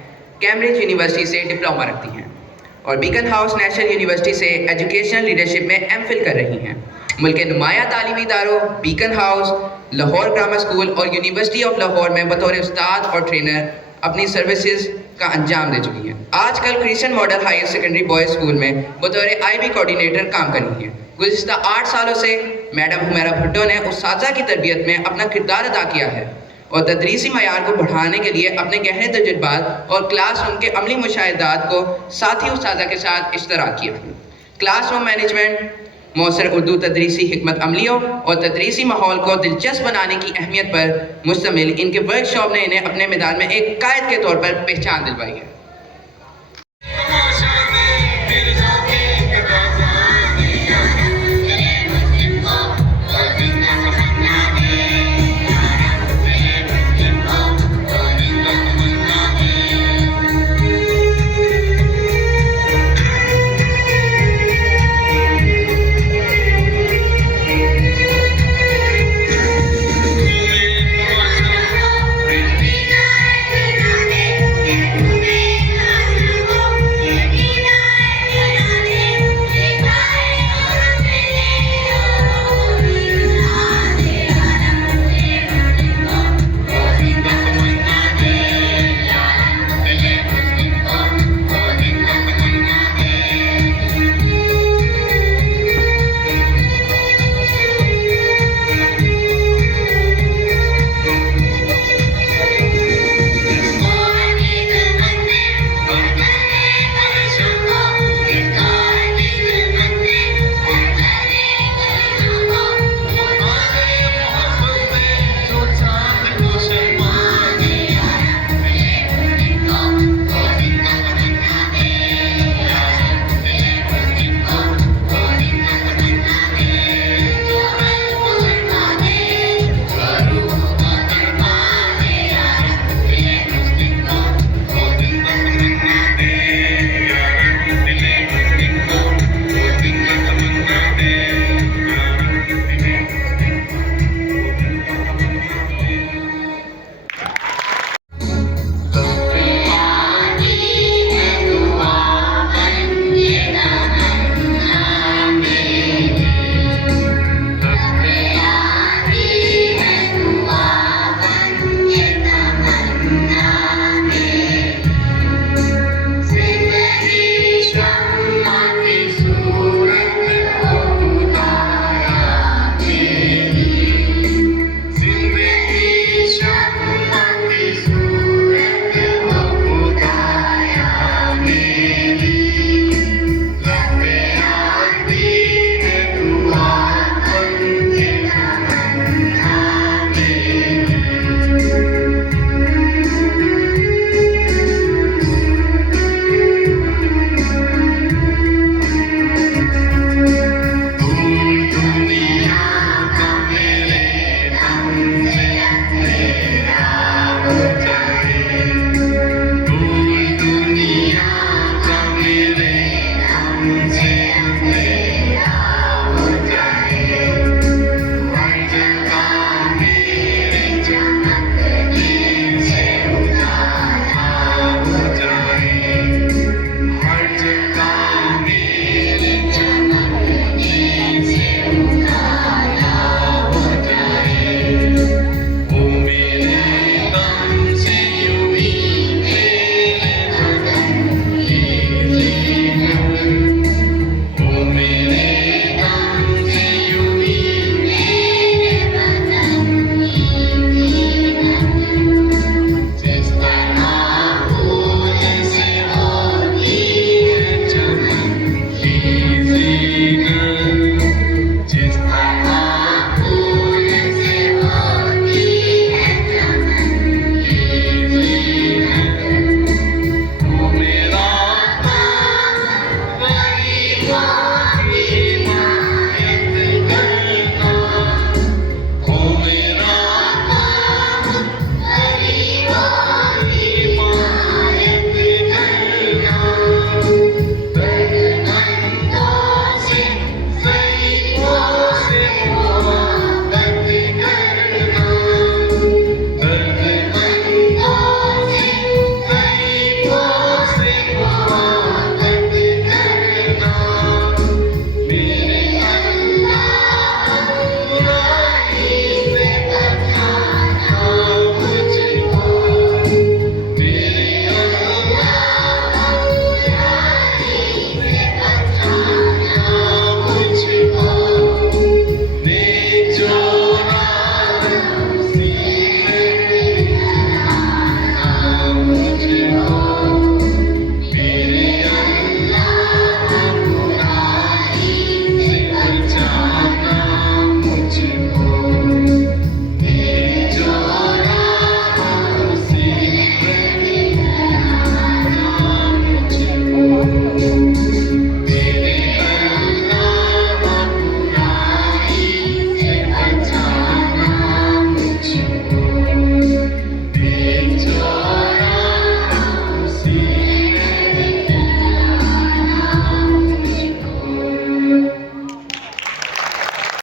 कैम्ब्रिज यूनिवर्सिटी से डिप्लोमा रखती हैं और बीकन हाउस नेशनल यूनिवर्सिटी से एजुकेशनल लीडरशिप में एमफिल कर रही हैं। मुल्क के नुमाया तालीमी इदारों beacon house, Lahore grammar school और यूनिवर्सिटी ऑफ लाहौर में बतौर उस्ताद और ट्रेनर अपनी सर्विसेज का अंजाम दे चुकी हैं। आजकल Christian model higher secondary boys school में बतौर IB कोऑर्डिनेटर काम कर रही हैं। गुज़िश्ता 8 सालों से मैडम हुमैरा भुट्टो ने उस्ताज़ा की तरबियत में अपना किरदार अदा किया है और तदरीसी मयार को बढ़ाने के लिए अपने गहरे तजुर्बात और क्लासरूम के अमली मुशाहिदात को साथी उस्ताज़ा के साथ इश्तराक किया। क्लासरूम मैनेजमेंट, मौसर उर्दू तदरीसी हिकमत अमलियों और तदरीसी माहौल को दिलचस्प बनाने की अहमियत पर मुश्तमिल इनके वर्कशॉप ने इन्हें अपने मैदान में एक कायद के तौर पर पहचान दिलवाई है।